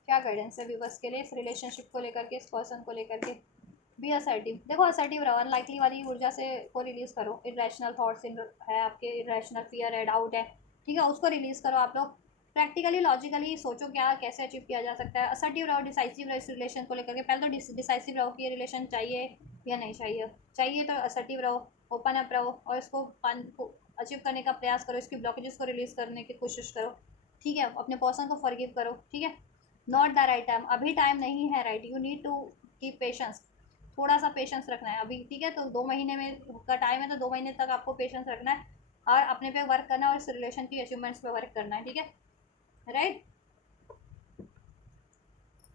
क्या गाइडेंस है विवर्स के लिए इस रिलेशनशिप को लेकर के, इस पर्सन को लेकर के। बी असर्टिव, देखो असर्टिव रहो, अनलाइकली वाली ऊर्जा से को रिलीज़ करो। इरेशनल थॉट्स है आपके, इरेशनल फियर है, डाउट है, ठीक है, उसको रिलीज़ करो आप लोग। प्रैक्टिकली लॉजिकली सोचो क्या कैसे अचीव किया जा सकता है। असर्टिव रहो, डिसाइसिव रहो इस रिलेशन को लेकर के। पहले तो डिसाइसिव रहो कि ये रिलेशन चाहिए या नहीं चाहिए। चाहिए तो असर्टिव रहो, ओपन अप रहो और इसको अचीव करने का प्रयास करो, इसकी ब्लॉकेजेस को रिलीज़ करने की कोशिश करो, ठीक है। अपने पर्सन को फॉरगिव करो, ठीक है। नॉट द राइट टाइम, अभी टाइम नहीं है right, you need to keep patience, थोड़ा सा पेशेंस रखना है अभी, ठीक है। तो 2 महीने में का टाइम है, तो 2 महीने तक आपको पेशेंस रखना है और अपने पे वर्क करना है और इस रिलेशन की अचीवमेंट्स पे वर्क करना है, ठीक है, राइट।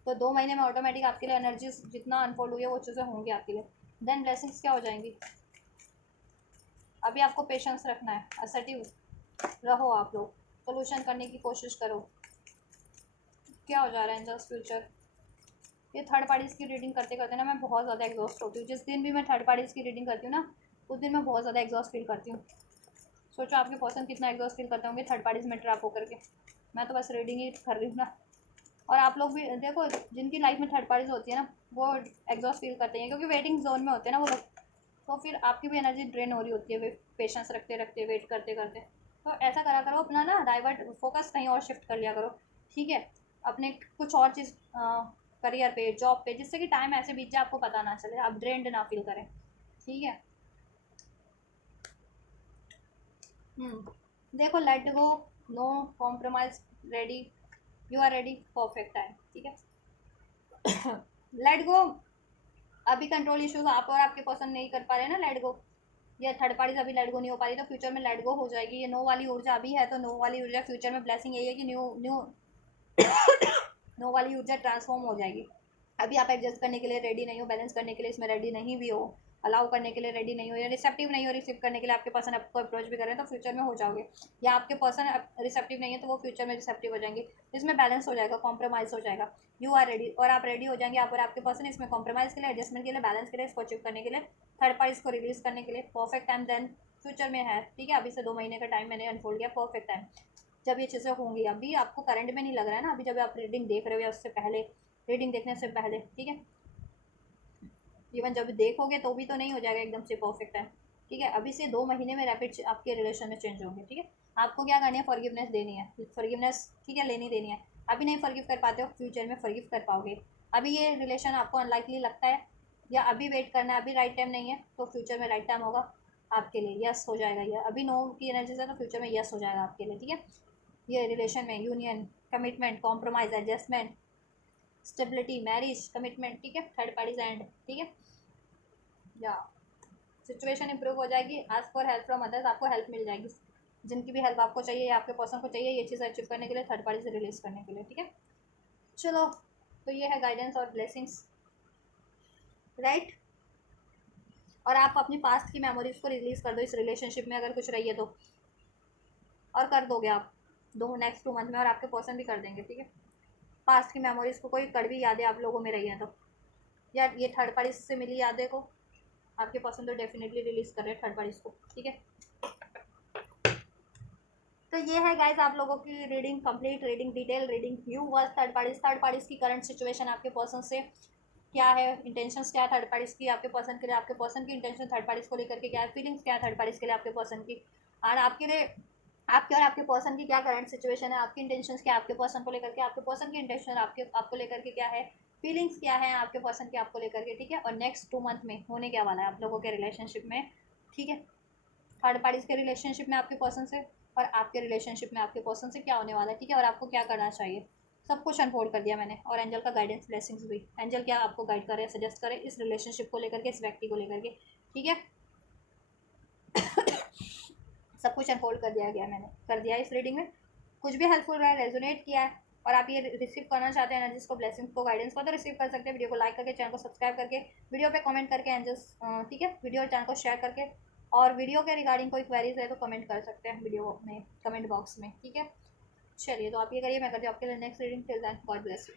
तो 2 महीने में ऑटोमेटिक आपके लिए एनर्जी जितना अनफोल्ड हुई है वो चीज़ें होंगी आपके लिए। देन ब्लेसिंग्स क्या हो जाएंगी। अभी आपको पेशेंस रखना है, असर्टिव रहो आप लोग, सोल्यूशन करने की कोशिश करो। क्या हो जा रहा है इन जस्ट फ्यूचर। ये थर्ड पार्टीज़ की रीडिंग करते करते ना मैं बहुत ज़्यादा एग्जॉस्ट होती हूँ। जिस दिन भी मैं थर्ड पार्टीज़ की रीडिंग करती हूँ ना, उस दिन मैं बहुत ज़्यादा एग्जॉस्ट फील करती हूँ। सोचो आपके पर्सन कितना एग्जॉस्ट फील करते होंगे थर्ड पार्टीज़ में ट्रैप होकर के। मैं तो बस रीडिंग ही कर रही हूँ ना। और आप लोग भी देखो, जिनकी लाइफ में थर्ड पार्टीज होती है ना, वो एग्जॉस्ट फील करते हैं क्योंकि वेटिंग जोन में होते हैं ना वो लोग। तो फिर आपकी भी एनर्जी ड्रेन हो रही होती है पेशेंस रखते रखते, वेट करते करते। तो ऐसा करा करो, अपना ना डाइवर्ट फोकस कहीं और शिफ्ट कर लिया करो, ठीक है। अपने कुछ और चीज़ करियर पे, जॉब पे, जिससे कि टाइम ऐसे बीत जाए आपको पता ना चले, आप ड्रेन्ड ना फील करें, ठीक है। देखो, let go, no compromise, ready, you are ready, perfect time, ठीक है। लेट गो, अभी कंट्रोल इश्यूज आप और आपके पर्सन नहीं कर पा रहे ना लेट गो, ये थर्ड पार्टीज अभी लेट गो नहीं हो पा रही, तो फ्यूचर में लेट गो हो जाएगी। ये नो वाली ऊर्जा अभी है, तो नो वाली ऊर्जा फ्यूचर में ब्लेसिंग यही है कि न्यू न्यू नो वाली ऊर्जा ट्रांसफॉर्म हो जाएगी। अभी आप एडजस्ट करने के लिए रेडी नहीं हो, बैलेंस करने के लिए इसमें रेडी नहीं भी हो, अलाउ करने के लिए रेडी नहीं हो, या रिसेप्टिव नहीं हो रिसीव करने के लिए आपके पर्सन आपको अप्रोच भी कर रहे हैं, तो फ्यूचर में हो जाओगे। या आपके पर्सन रिसेप्टिव नहीं है तो वो फ्यूचर में रिसेप्टिव हो जाएंगे। इसमें बैलेंस हो जाएगा, कॉम्प्रोमाइज़ हो जाएगा। यू आर रेडी, और आप रेडी हो जाएंगे, आप और आपके पर्सन इसमें कॉम्प्रोमाइज़ के लिए, एडजस्टमेंट के लिए, बैलेंस के लिए, इसको अचीव करने के लिए, थर्ड पार्टीज को रिलीज करने के लिए। परफेक्ट टाइम देन फ्यूचर में है, ठीक है। अभी से 2 महीने का टाइम मैंने अनफोल्ड किया, परफेक्ट टाइम जब ये चीज़ें होंगी। अभी आपको करंट में नहीं लग रहा है ना, अभी जब आप रीडिंग देख रहे हो या उससे पहले, रीडिंग देखने से पहले, ठीक है। इवन जब देखोगे तो भी तो नहीं हो जाएगा एकदम से परफेक्ट टाइम, ठीक है। अभी से 2 महीने में रैपिड आपके रिलेशन में चेंज होंगे, ठीक है। आपको क्या करनी है, फॉरगिवनेस देनी है, फॉरगिवनेस, ठीक है, लेनी देनी है। अभी नहीं फॉरगिव कर पाते हो, फ्यूचर में फॉरगिव कर पाओगे। अभी ये रिलेशन आपको अनलाइकली लगता है या अभी वेट करना है, अभी राइट टाइम नहीं है, तो फ्यूचर में राइट टाइम होगा आपके लिए, यस हो जाएगा। ये अभी नो की एनर्जी है तो फ्यूचर में यस हो जाएगा आपके लिए, ठीक है। ये रिलेशन में union, commitment, compromise, adjustment, stability, marriage, commitment, ठीक है। थर्ड पार्टीज एंड, ठीक है। या सिचुएशन इंप्रूव हो जाएगी। Ask for help from others, आपको हेल्प मिल जाएगी। जिनकी भी हेल्प आपको चाहिए या आपके पर्सन को चाहिए ये चीज़ अचीव करने के लिए, थर्ड पार्टी से रिलीज करने के लिए, ठीक है। चलो, तो ये है गाइडेंस और ब्लेसिंग्स, राइट। और आप अपनी पास्ट की मेमोरीज को रिलीज कर दो इस रिलेशनशिप में अगर कुछ रही है तो, और कर दोगे आप नेक्स्ट 2 मंथ में, और आपके पर्सन भी कर देंगे, ठीक है। पास्ट की मेमोरीज को, कोई कड़वी यादें आप लोगों में रही हैं तो, या ये थर्ड पार्टी से मिली यादें को आपके पर्सन तो डेफिनेटली रिलीज कर रहे हैं थर्ड पार्टीज को, ठीक है। तो ये है गाइज आप लोगों की reading, complete reading, detail reading. Viewers third parties की करंट सिचुएशन आपके पर्सन से क्या है, इंटेंशंस क्या है थर्ड पार्टीज की आपके पर्सन के लिए, आपके पर्सन की इंटेंशन थर्ड पार्टीज को लेकर के क्या है, फीलिंग्स क्या है थर्ड पार्टीज के लिए आपके पर्सन की, और आपके लिए आपके और आपके पर्सन की क्या करंट सिचुएशन है, आपकी इंटेंशंस क्या है आपके पर्सन को लेकर के, आपके पर्सन की इंटेंशन आपको लेकर के क्या है, फीलिंग्स क्या है आपके पर्सन की आपको लेकर के, ठीक है। और नेक्स्ट 2 मंथ में होने क्या वाला है आप लोगों के रिलेशनशिप में, ठीक है। थर्ड पार्टीज के रिलेशनशिप में आपके पर्सन से और आपके रिलेशनशिप में आपके पर्सन से क्या होने वाला है, ठीक है। और आपको क्या करना चाहिए, सब कुछ अनफोल्ड कर दिया मैंने, और एंजल का गाइडेंस ब्लेसिंग्स भी, एंजल क्या आपको गाइड करे, सजेस्ट करे इस रिलेशनशिप को लेकर के, इस व्यक्ति को लेकर के, ठीक है। सब कुछ अनफोल्ड कर दिया गया, मैंने कर दिया इस रीडिंग में। कुछ भी हेल्पफुल रहा है, रेजोनेट किया है, और आप ये रिसीव करना चाहते हैं एनर्जीज को, ब्लेसिंग्स को, गाइडेंस को, तो रिसीव कर सकते हैं। वीडियो को लाइक करके, चैनल को सब्सक्राइब करके, वीडियो पे कमेंट करके एंजल्स, ठीक है, वीडियो और चैनल को शेयर करके, और वीडियो के रिगार्डिंग कोई क्वेरीज है तो कमेंट कर सकते हैं वीडियो में, कमेंट बॉक्स में, ठीक है। चलिए, तो आप ये करिए, मैं करती हूँ आपके लिए next reading. Till then, God bless you.